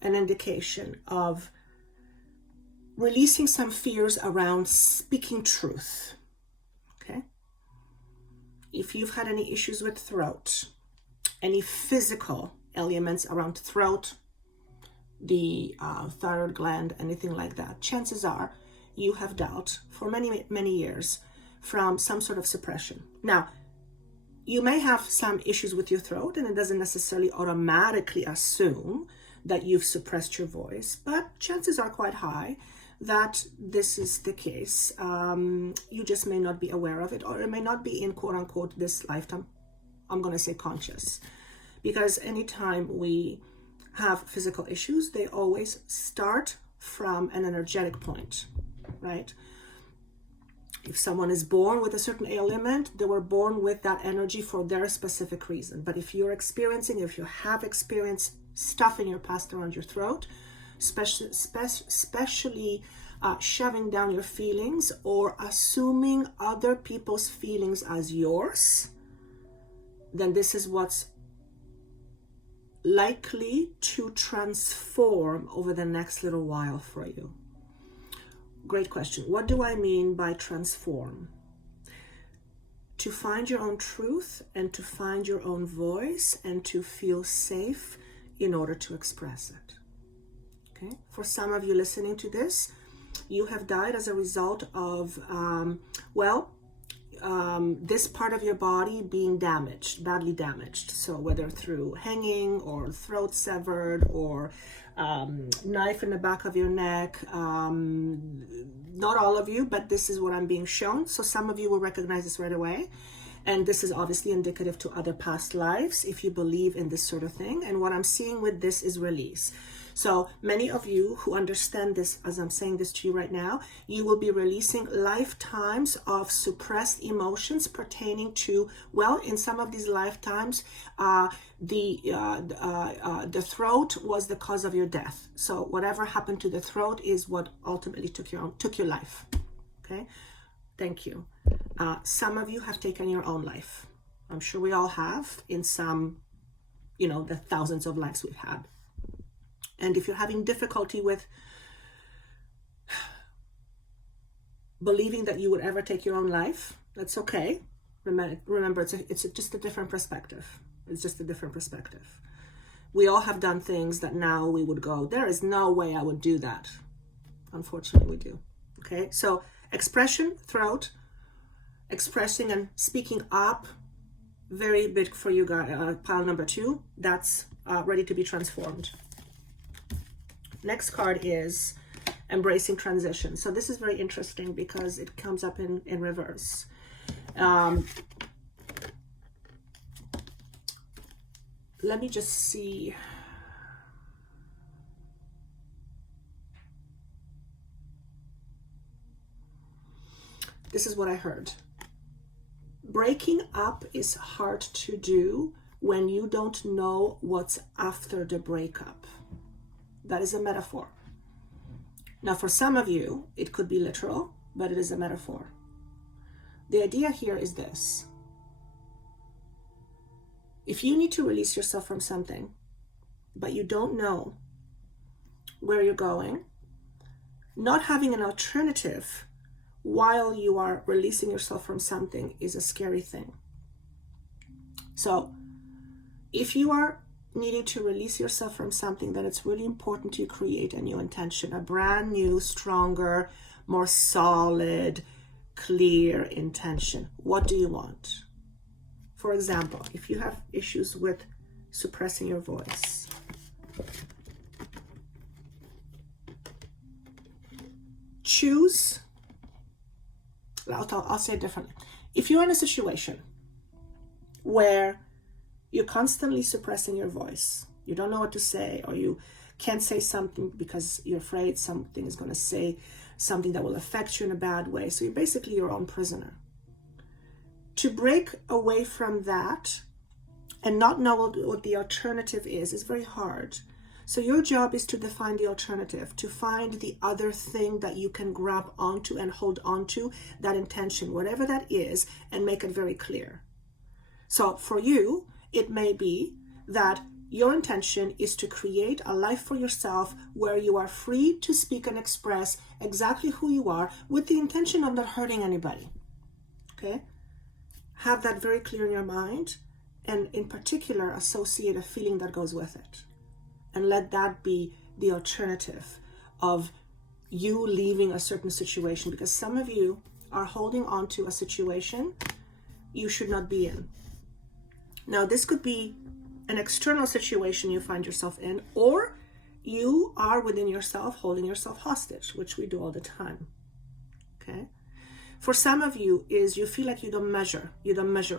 an indication of releasing some fears around speaking truth, okay? If you've had any issues with throat, any physical elements around throat, the thyroid gland, anything like that, chances are you have dealt for many, many years from some sort of suppression. Now, you may have some issues with your throat, and it doesn't necessarily automatically assume that you've suppressed your voice, but chances are quite high that this is the case. You just may not be aware of it, or it may not be in quote unquote this lifetime. I'm going to say conscious, because anytime we have physical issues, they always start from an energetic point, right? If someone is born with a certain ailment, they were born with that energy for their specific reason. But if you have experienced stuff in your past around your throat, especially shoving down your feelings or assuming other people's feelings as yours, then this is what's likely to transform over the next little while for you. Great question. What do I mean by transform? To find your own truth and to find your own voice and to feel safe in order to express it. Okay? For some of you listening to this, you have died as a result of, this part of your body being damaged, badly damaged. So whether through hanging or throat severed or knife in the back of your neck, not all of you, but this is what I'm being shown. So some of you will recognize this right away. And this is obviously indicative to other past lives if you believe in this sort of thing. And what I'm seeing with this is release. So many of you who understand this, as I'm saying this to you right now, you will be releasing lifetimes of suppressed emotions pertaining to, in some of these lifetimes, the throat was the cause of your death. So whatever happened to the throat is what ultimately took your life. Okay, thank you. Some of you have taken your own life. I'm sure we all have in some, the thousands of lives we've had. And if you're having difficulty with believing that you would ever take your own life, that's okay. Remember, it's just a different perspective. It's just a different perspective. We all have done things that now we would go, there is no way I would do that. Unfortunately, we do. Okay, so expression, throat, expressing and speaking up, very big for you guys. Pile number 2, that's ready to be transformed. Next card is embracing transition. So this is very interesting because it comes up in reverse. Let me just see. This is what I heard. Breaking up is hard to do when you don't know what's after the breakup. That is a metaphor. Now, for some of you, it could be literal, but it is a metaphor. The idea here is this. If you need to release yourself from something, but you don't know where you're going, not having an alternative while you are releasing yourself from something is a scary thing. So if you are needing to release yourself from something, then it's really important to create a new intention, a brand new, stronger, more solid, clear intention. What do you want? For example, if you have issues with suppressing your voice, choose, I'll say it differently. If you're in a situation where you're constantly suppressing your voice, you don't know what to say, or you can't say something because you're afraid something is going to say something that will affect you in a bad way, so you're basically your own prisoner. To break away from that and not know what the alternative is very hard. So your job is to define the alternative, to find the other thing that you can grab onto and hold onto, that intention, whatever that is, and make it very clear. So for you, it may be that your intention is to create a life for yourself where you are free to speak and express exactly who you are with the intention of not hurting anybody. Okay? Have that very clear in your mind, and in particular, associate a feeling that goes with it. And let that be the alternative of you leaving a certain situation, because some of you are holding on to a situation you should not be in. Now, this could be an external situation you find yourself in, or you are within yourself holding yourself hostage, which we do all the time. Okay? For some of you is you feel like you don't measure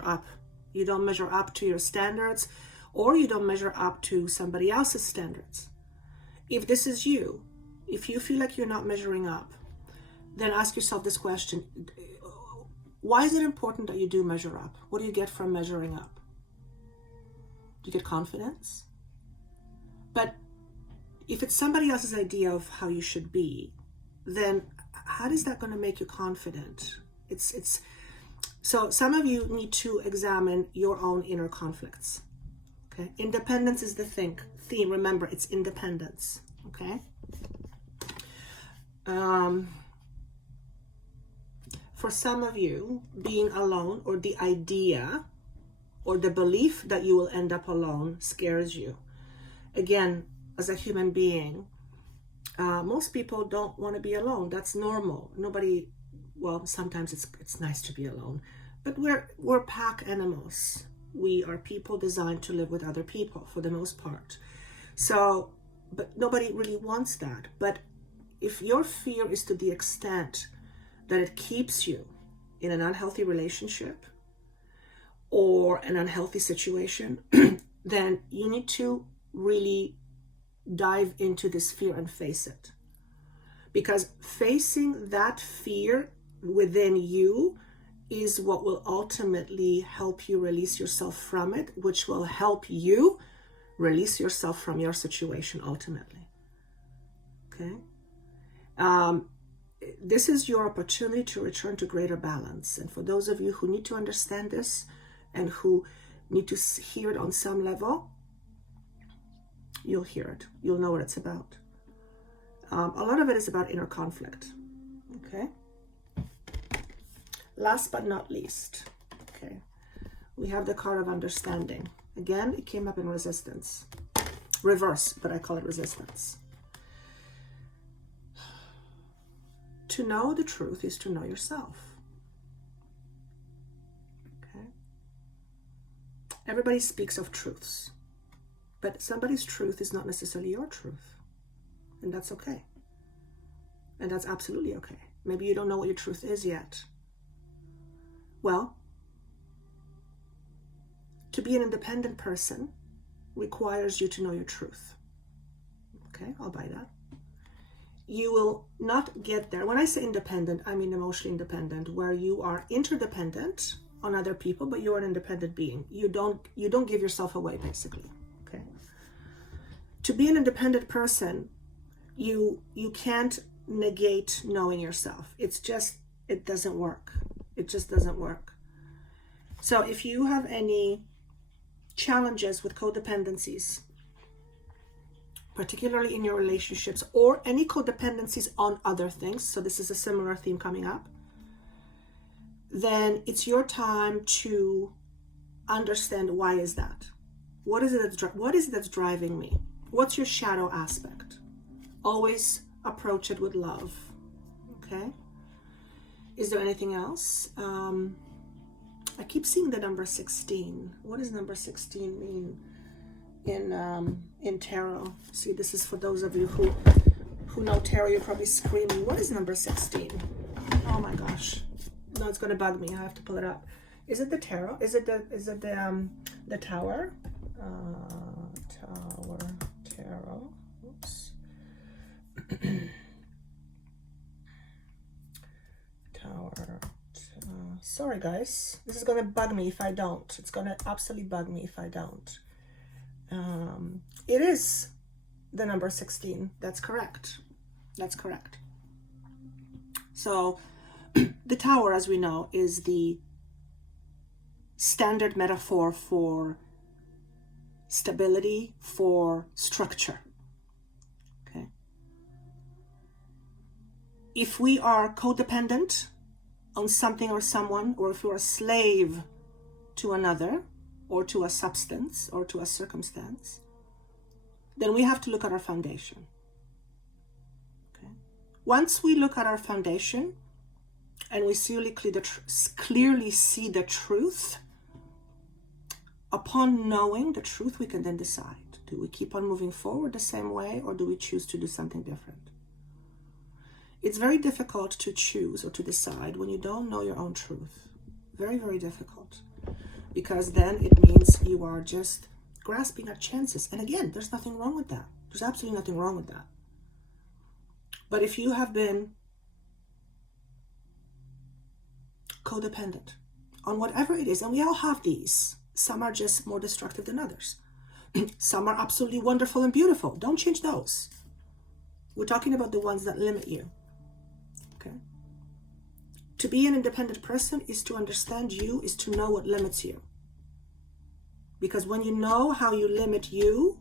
up. You don't measure up to your standards, or you don't measure up to somebody else's standards. If this is you, if you feel like you're not measuring up, then ask yourself this question. Why is it important that you do measure up? What do you get from measuring up? Do you get confidence? But if it's somebody else's idea of how you should be, then how is that going to make you confident? So some of you need to examine your own inner conflicts. Okay? Independence is the theme. Remember, it's independence. Okay? For some of you, being alone, or the idea or the belief that you will end up alone, scares you. Again, as a human being, most people don't want to be alone. That's normal. Nobody, well, sometimes it's nice to be alone, but we're pack animals. We are people designed to live with other people for the most part. So, but nobody really wants that. But if your fear is to the extent that it keeps you in an unhealthy relationship or an unhealthy situation, then you need to really dive into this fear and face it. Because facing that fear within you is what will ultimately help you release yourself from it, which will help you release yourself from your situation ultimately. Okay? This is your opportunity to return to greater balance. And for those of you who need to understand this and who need to hear it on some level, you'll hear it. You'll know what it's about. A lot of it is about inner conflict. Okay? Last but not least, okay, we have the card of understanding. Again, it came up in resistance. Reverse, but I call it resistance. to know the truth is to know yourself. Okay? Everybody speaks of truths, but somebody's truth is not necessarily your truth. And that's okay. And that's absolutely okay. Maybe you don't know what your truth is yet. Well, to be an independent person requires you to know your truth. Okay, I'll buy that. You will not get there. When I say independent, I mean emotionally independent, where you are interdependent on other people, but you're an independent being. You don't give yourself away, basically. Okay. To be an independent person, you can't negate knowing yourself. It doesn't work. It just doesn't work. So if you have any challenges with codependencies, particularly in your relationships, or any codependencies on other things, so this is a similar theme coming up, then it's your time to understand, why is that? What is it that's driving me? What's your shadow aspect? Always approach it with love. Okay? Is there anything else? I keep seeing the number 16. What does number 16 mean in tarot? See, this is for those of you who know tarot. You're probably screaming, what is number 16? Oh my gosh. No, it's going to bug me. I have to pull it up. Is it the tarot? Is it the tower? Tarot. Oops. Tower. Sorry guys, this is going to bug me if I don't. It's going to absolutely bug me if I don't. It is the number 16. That's correct. That's correct. So the tower, as we know, is the standard metaphor for stability, for structure. Okay. If we are codependent on something or someone, or if you're a slave to another, or to a substance, or to a circumstance, then we have to look at our foundation. Okay. Once we look at our foundation and we clearly see the truth, upon knowing the truth, we can then decide, do we keep on moving forward the same way, or do we choose to do something different? It's very difficult to choose or to decide when you don't know your own truth. Very, very difficult. Because then it means you are just grasping at chances. And again, there's nothing wrong with that. There's absolutely nothing wrong with that. But if you have been codependent on whatever it is, and we all have these, some are just more destructive than others. Some are absolutely wonderful and beautiful. Don't change those. We're talking about the ones that limit you. Okay. To be an independent person is to understand you, is to know what limits you. Because when you know how you limit you,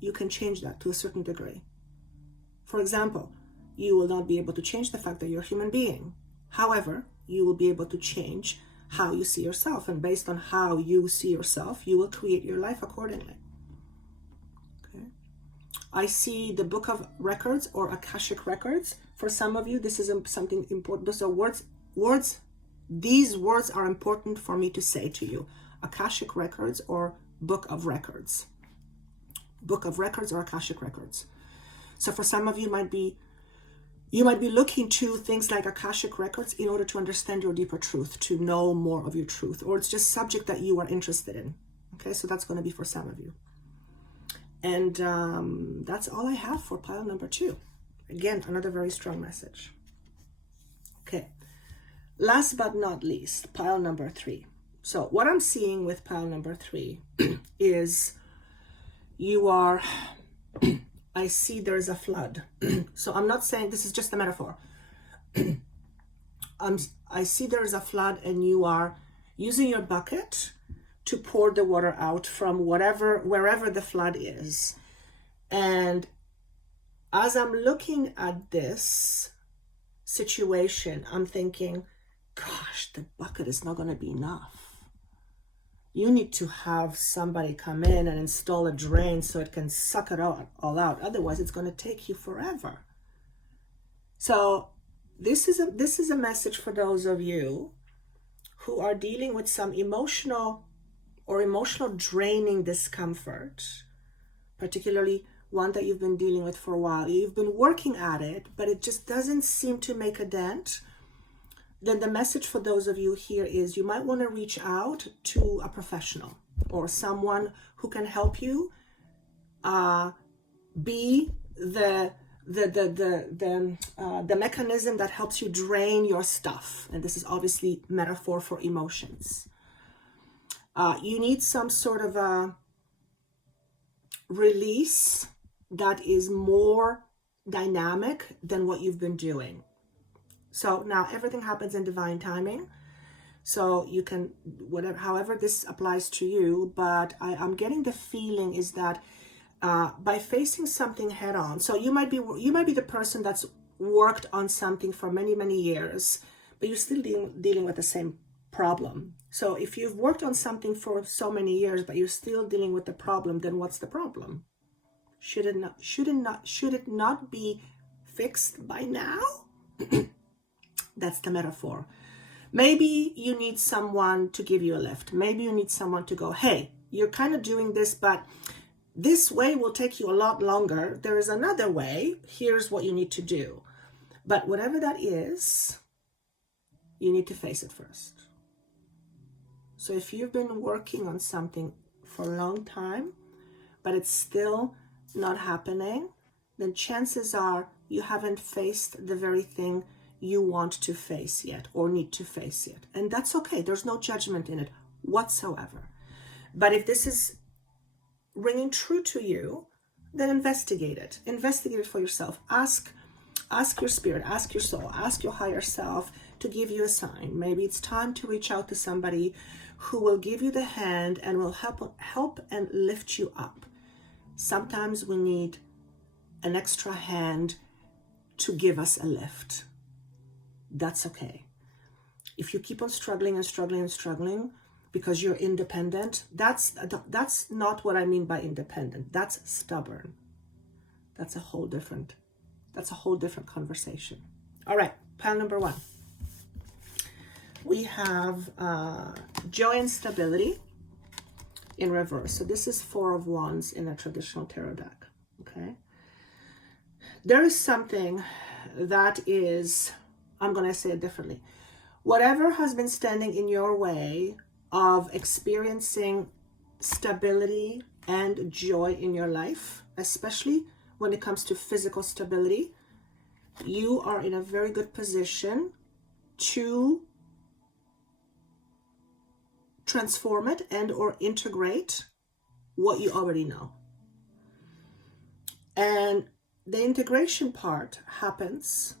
you can change that to a certain degree. For example, you will not be able to change the fact that you're a human being. However, you will be able to change how you see yourself. And based on how you see yourself, you will create your life accordingly. Okay. I see the Book of Records or Akashic Records. For some of you, this is something important. Those are words. These words are important for me to say to you. Akashic Records or Book of Records. Book of Records or Akashic Records. So for some of you, you might be looking to things like Akashic Records in order to understand your deeper truth, to know more of your truth, or it's just subject that you are interested in. Okay, so that's going to be for some of you. And that's all I have for pile number 2. Again, another very strong message. Okay, last but not least, pile number 3. So what I'm seeing with pile number 3 is you are, I see there's a flood. So I'm not saying, this is just a metaphor. I see there's a flood and you are using your bucket to pour the water out from wherever the flood is. And as I'm looking at this situation, I'm thinking, gosh, the bucket is not going to be enough. You need to have somebody come in and install a drain so it can suck it all out. Otherwise, it's going to take you forever. So This is a message for those of you who are dealing with some emotional draining discomfort, particularly one that you've been dealing with for a while. You've been working at it, but it just doesn't seem to make a dent. Then the message for those of you here is you might want to reach out to a professional or someone who can help you be the mechanism that helps you drain your stuff. And this is obviously metaphor for emotions. You need some sort of a release that is more dynamic than what you've been doing. So now everything happens in divine timing. So you can, whatever, however this applies to you, but I'm getting the feeling is that by facing something head on, so you might be the person that's worked on something for many, many years, but you're still dealing with the same problem. So if you've worked on something for so many years, but you're still dealing with the problem, then what's the problem? Should it not be fixed by now? That's the metaphor. Maybe you need someone to give you a lift. Maybe you need someone to go, hey, you're kind of doing this, but this way will take you a lot longer. There is another way. Here's what you need to do. But whatever that is, you need to face it first. So if you've been working on something for a long time, but it's still not happening, then chances are you haven't faced the very thing you want to face yet or need to face yet. And that's okay. There's no judgment in it whatsoever. But if this is ringing true to you, then investigate it. Investigate it for yourself. Ask your spirit, ask your soul, ask your higher self to give you a sign. Maybe it's time to reach out to somebody who will give you the hand and will help and lift you up. Sometimes we need an extra hand to give us a lift. That's okay. If you keep on struggling and struggling and struggling because you're independent, that's not what I mean by independent. That's stubborn. That's a whole different conversation. All right, pile number 1. We have joy and stability in reverse. So this is 4 of Wands in a traditional tarot deck. Okay. There is something that is, I'm going to say it differently. Whatever has been standing in your way of experiencing stability and joy in your life, especially when it comes to physical stability, you are in a very good position to transform it and or integrate what you already know. And the integration part happens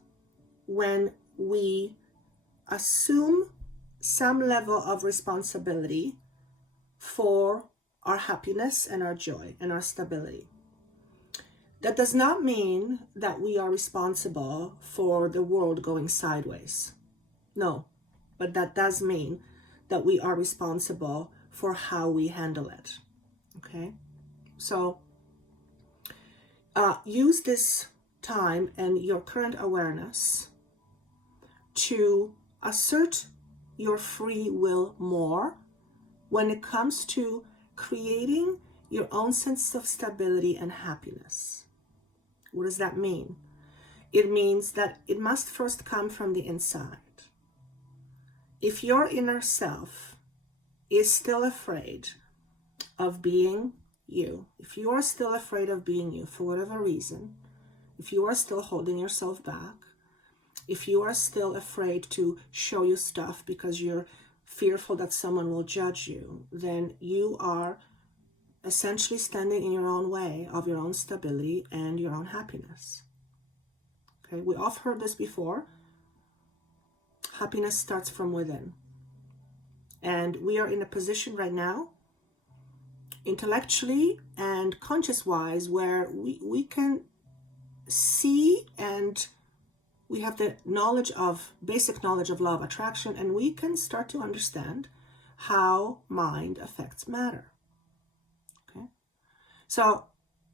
when we assume some level of responsibility for our happiness and our joy and our stability. That does not mean that we are responsible for the world going sideways. No, but that does mean that we are responsible for how we handle it. Okay? So use this time and your current awareness to assert your free will more when it comes to creating your own sense of stability and happiness. What does that mean? It means that it must first come from the inside. If your inner self is still afraid of being you, if you are still afraid of being you for whatever reason, if you are still holding yourself back, if you are still afraid to show you stuff because you're fearful that someone will judge you, then you are essentially standing in your own way of your own stability and your own happiness. Okay, we all heard this before. Happiness starts from within. And we are in a position right now, intellectually and conscious-wise, where we can see and we have the basic knowledge of law of attraction, and we can start to understand how mind affects matter. Okay? So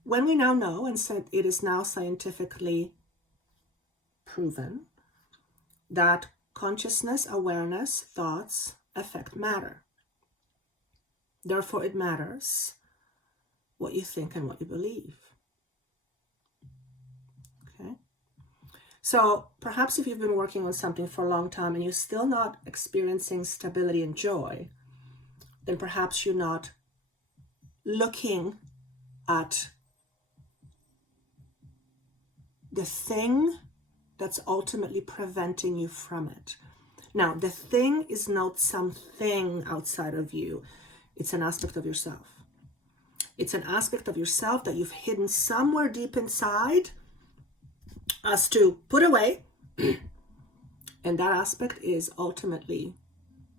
when we now know, and it is now scientifically proven, that consciousness, awareness, thoughts affect matter. Therefore, it matters what you think and what you believe. Okay? So perhaps if you've been working on something for a long time and you're still not experiencing stability and joy, then perhaps you're not looking at the thing that's ultimately preventing you from it. Now, the thing is not something outside of you. It's an aspect of yourself. It's an aspect of yourself that you've hidden somewhere deep inside as to put away. And that aspect is ultimately,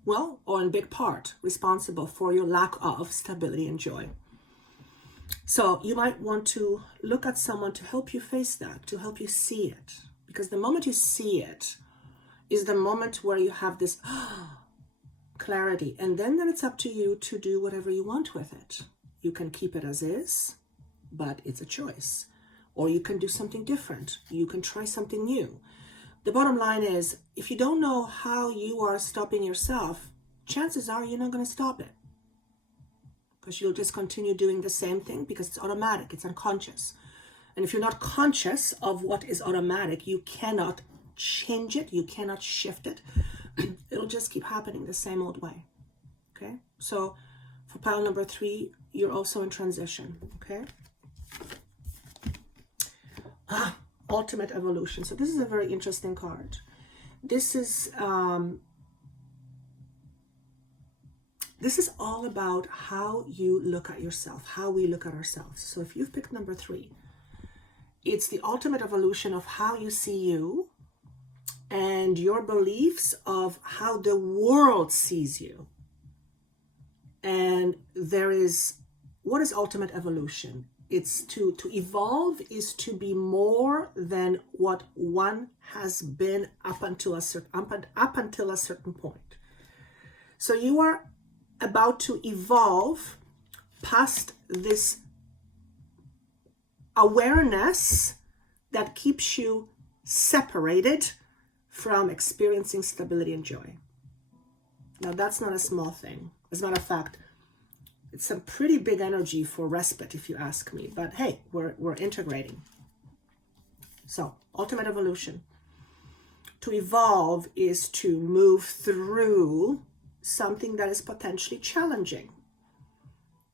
well, or in big part, responsible for your lack of stability and joy. So you might want to look at someone to help you face that, to help you see it. Because the moment you see it is the moment where you have this clarity. And then it's up to you to do whatever you want with it. You can keep it as is, but it's a choice. Or you can do something different. You can try something new. The bottom line is, if you don't know how you are stopping yourself, chances are you're not going to stop it. Because you'll just continue doing the same thing because it's automatic, it's unconscious. And if you're not conscious of what is automatic, you cannot change it, you cannot shift it. It'll just keep happening the same old way. Okay? So for pile number 3, you're also in transition. Okay? Ultimate evolution. So this is a very interesting card. This is all about how you look at yourself, how we look at ourselves. So if you've picked number 3, it's the ultimate evolution of how you see you and your beliefs of how the world sees you. And what is ultimate evolution? It's to evolve is to be more than what one has been up until a certain point. So you are about to evolve past this awareness that keeps you separated from experiencing stability and joy. Now, that's not a small thing. As a matter of fact, it's some pretty big energy for respite, if you ask me. But hey, we're integrating. So, ultimate evolution. To evolve is to move through something that is potentially challenging,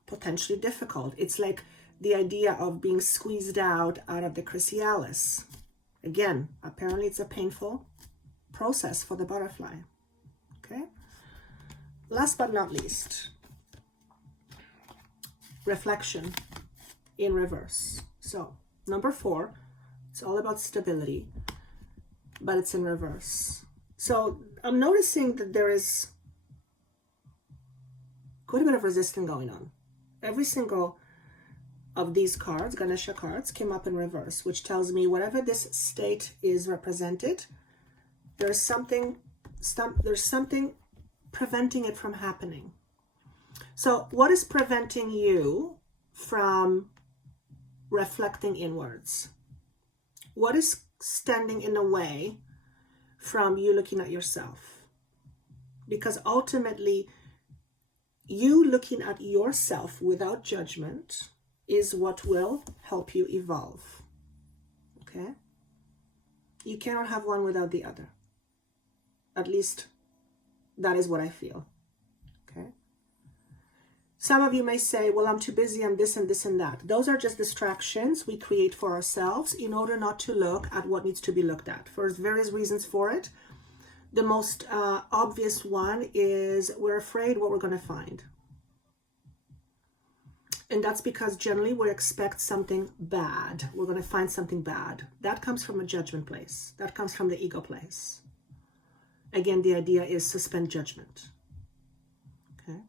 potentially difficult. It's like the idea of being squeezed out of the chrysalis. Again, apparently it's a painful process for the butterfly. Okay? Last but not least, reflection in reverse. So, number 4, it's all about stability, but it's in reverse. So, I'm noticing that there is quite a bit of resistance going on. Every single of these cards, Ganesha cards, came up in reverse, which tells me whatever this state is represented, there's something preventing it from happening. So what is preventing you from reflecting inwards? What is standing in the way from you looking at yourself? Because ultimately, you looking at yourself without judgment is what will help you evolve. Okay? You cannot have one without the other. At least that is what I feel. Okay? Some of you may say, well, I'm too busy, I'm this and this and that. Those are just distractions we create for ourselves in order not to look at what needs to be looked at. For various reasons for it. The most obvious one is we're afraid what we're going to find. And that's because generally we expect something bad. We're going to find something bad. That comes from a judgment place. That comes from the ego place. Again, the idea is suspend judgment. Okay?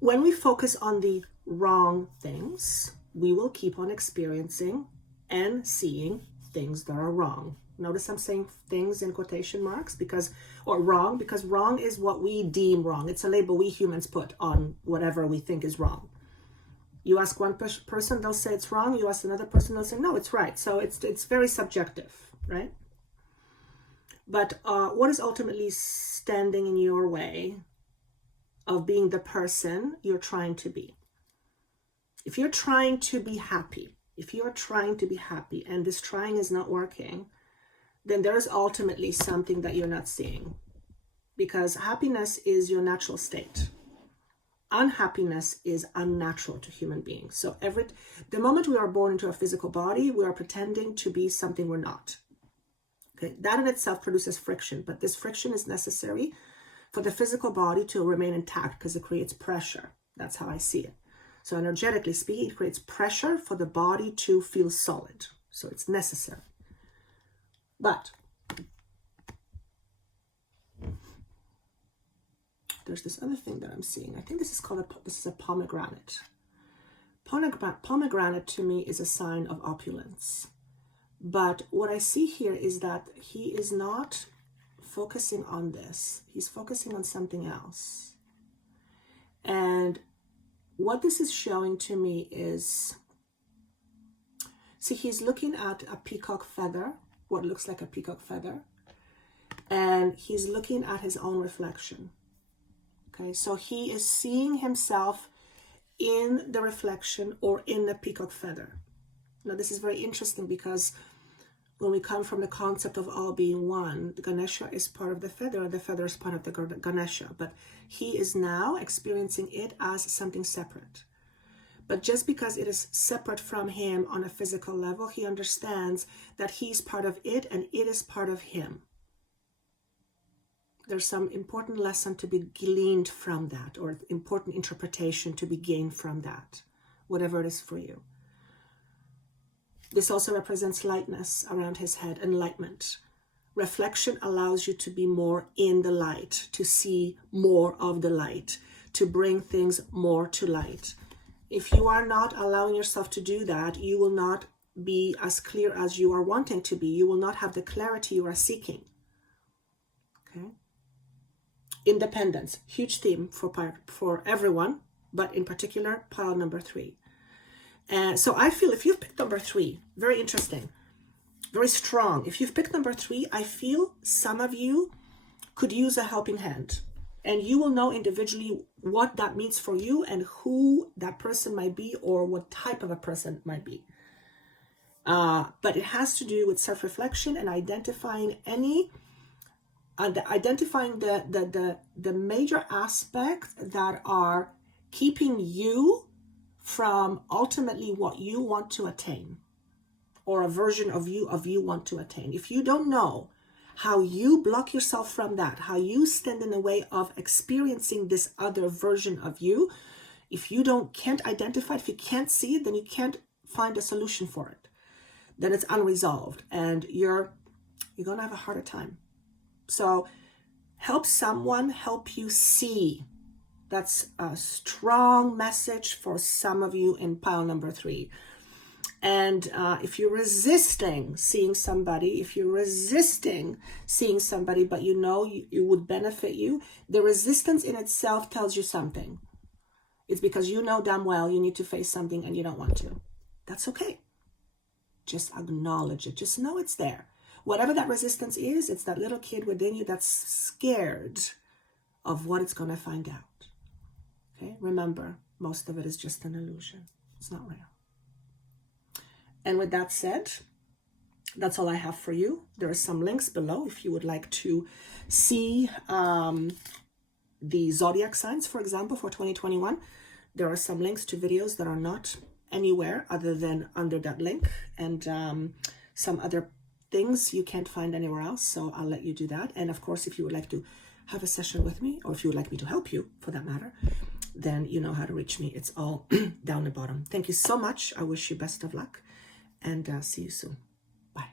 When we focus on the wrong things, we will keep on experiencing and seeing things that are wrong. Notice I'm saying things in quotation marks because wrong is what we deem wrong. It's a label we humans put on whatever we think is wrong. You ask one person, they'll say it's wrong. You ask another person, they'll say, no, it's right. So it's very subjective, right? But what is ultimately standing in your way of being the person you're trying to be? If you're trying to be happy, and this trying is not working, then there is ultimately something that you're not seeing. Because happiness is your natural state. Unhappiness is unnatural to human beings. So the moment we are born into a physical body, we are pretending to be something we're not. Okay, that in itself produces friction, but this friction is necessary for the physical body to remain intact because it creates pressure. That's how I see it. So energetically speaking, it creates pressure for the body to feel solid. So it's necessary. But there's this other thing that I'm seeing. I think this is a pomegranate. Pomegranate to me is a sign of opulence. But what I see here is that he is not focusing on this. He's focusing on something else. And what this is showing to me is, see, he's looking at a peacock feather, what looks like a peacock feather, and he's looking at his own reflection. Okay, so he is seeing himself in the reflection or in the peacock feather. Now, this is very interesting because when we come from the concept of all being one, the Ganesha is part of the feather, and the feather is part of the Ganesha. But he is now experiencing it as something separate. But just because it is separate from him on a physical level, he understands that he's part of it and it is part of him. There's some important lesson to be gleaned from that, or important interpretation to be gained from that, whatever it is for you. This also represents lightness around his head, enlightenment. Reflection allows you to be more in the light, to see more of the light, to bring things more to light. If you are not allowing yourself to do that, you will not be as clear as you are wanting to be. You will not have the clarity you are seeking. Okay? Independence, huge theme for everyone, but in particular, pile number 3. So I feel if you've picked number 3, very interesting, very strong. If you've picked number 3, I feel some of you could use a helping hand. And you will know individually what that means for you and who that person might be or what type of a person might be. But it has to do with self-reflection and identifying the major aspects that are keeping you from ultimately what you want to attain, or a version of you want to attain. If you don't know how you block yourself from that, how you stand in the way of experiencing this other version of you, if you can't identify it, if you can't see it, then you can't find a solution for it. Then it's unresolved and you're going to have a harder time. So help someone help you see. That's a strong message for some of you in pile number 3. And if you're resisting seeing somebody, but you know it would benefit you, the resistance in itself tells you something. It's because you know damn well you need to face something and you don't want to. That's okay. Just acknowledge it. Just know it's there. Whatever that resistance is, it's that little kid within you that's scared of what it's going to find out. Okay? Remember, most of it is just an illusion. It's not real. And with that said, that's all I have for you. There are some links below if you would like to see the zodiac signs, for example, for 2021. There are some links to videos that are not anywhere other than under that link, and some other things you can't find anywhere else. So I'll let you do that. And of course, if you would like to have a session with me, or if you would like me to help you for that matter, then you know how to reach me. It's all down the bottom. Thank you so much. I wish you best of luck, and see you soon. Bye.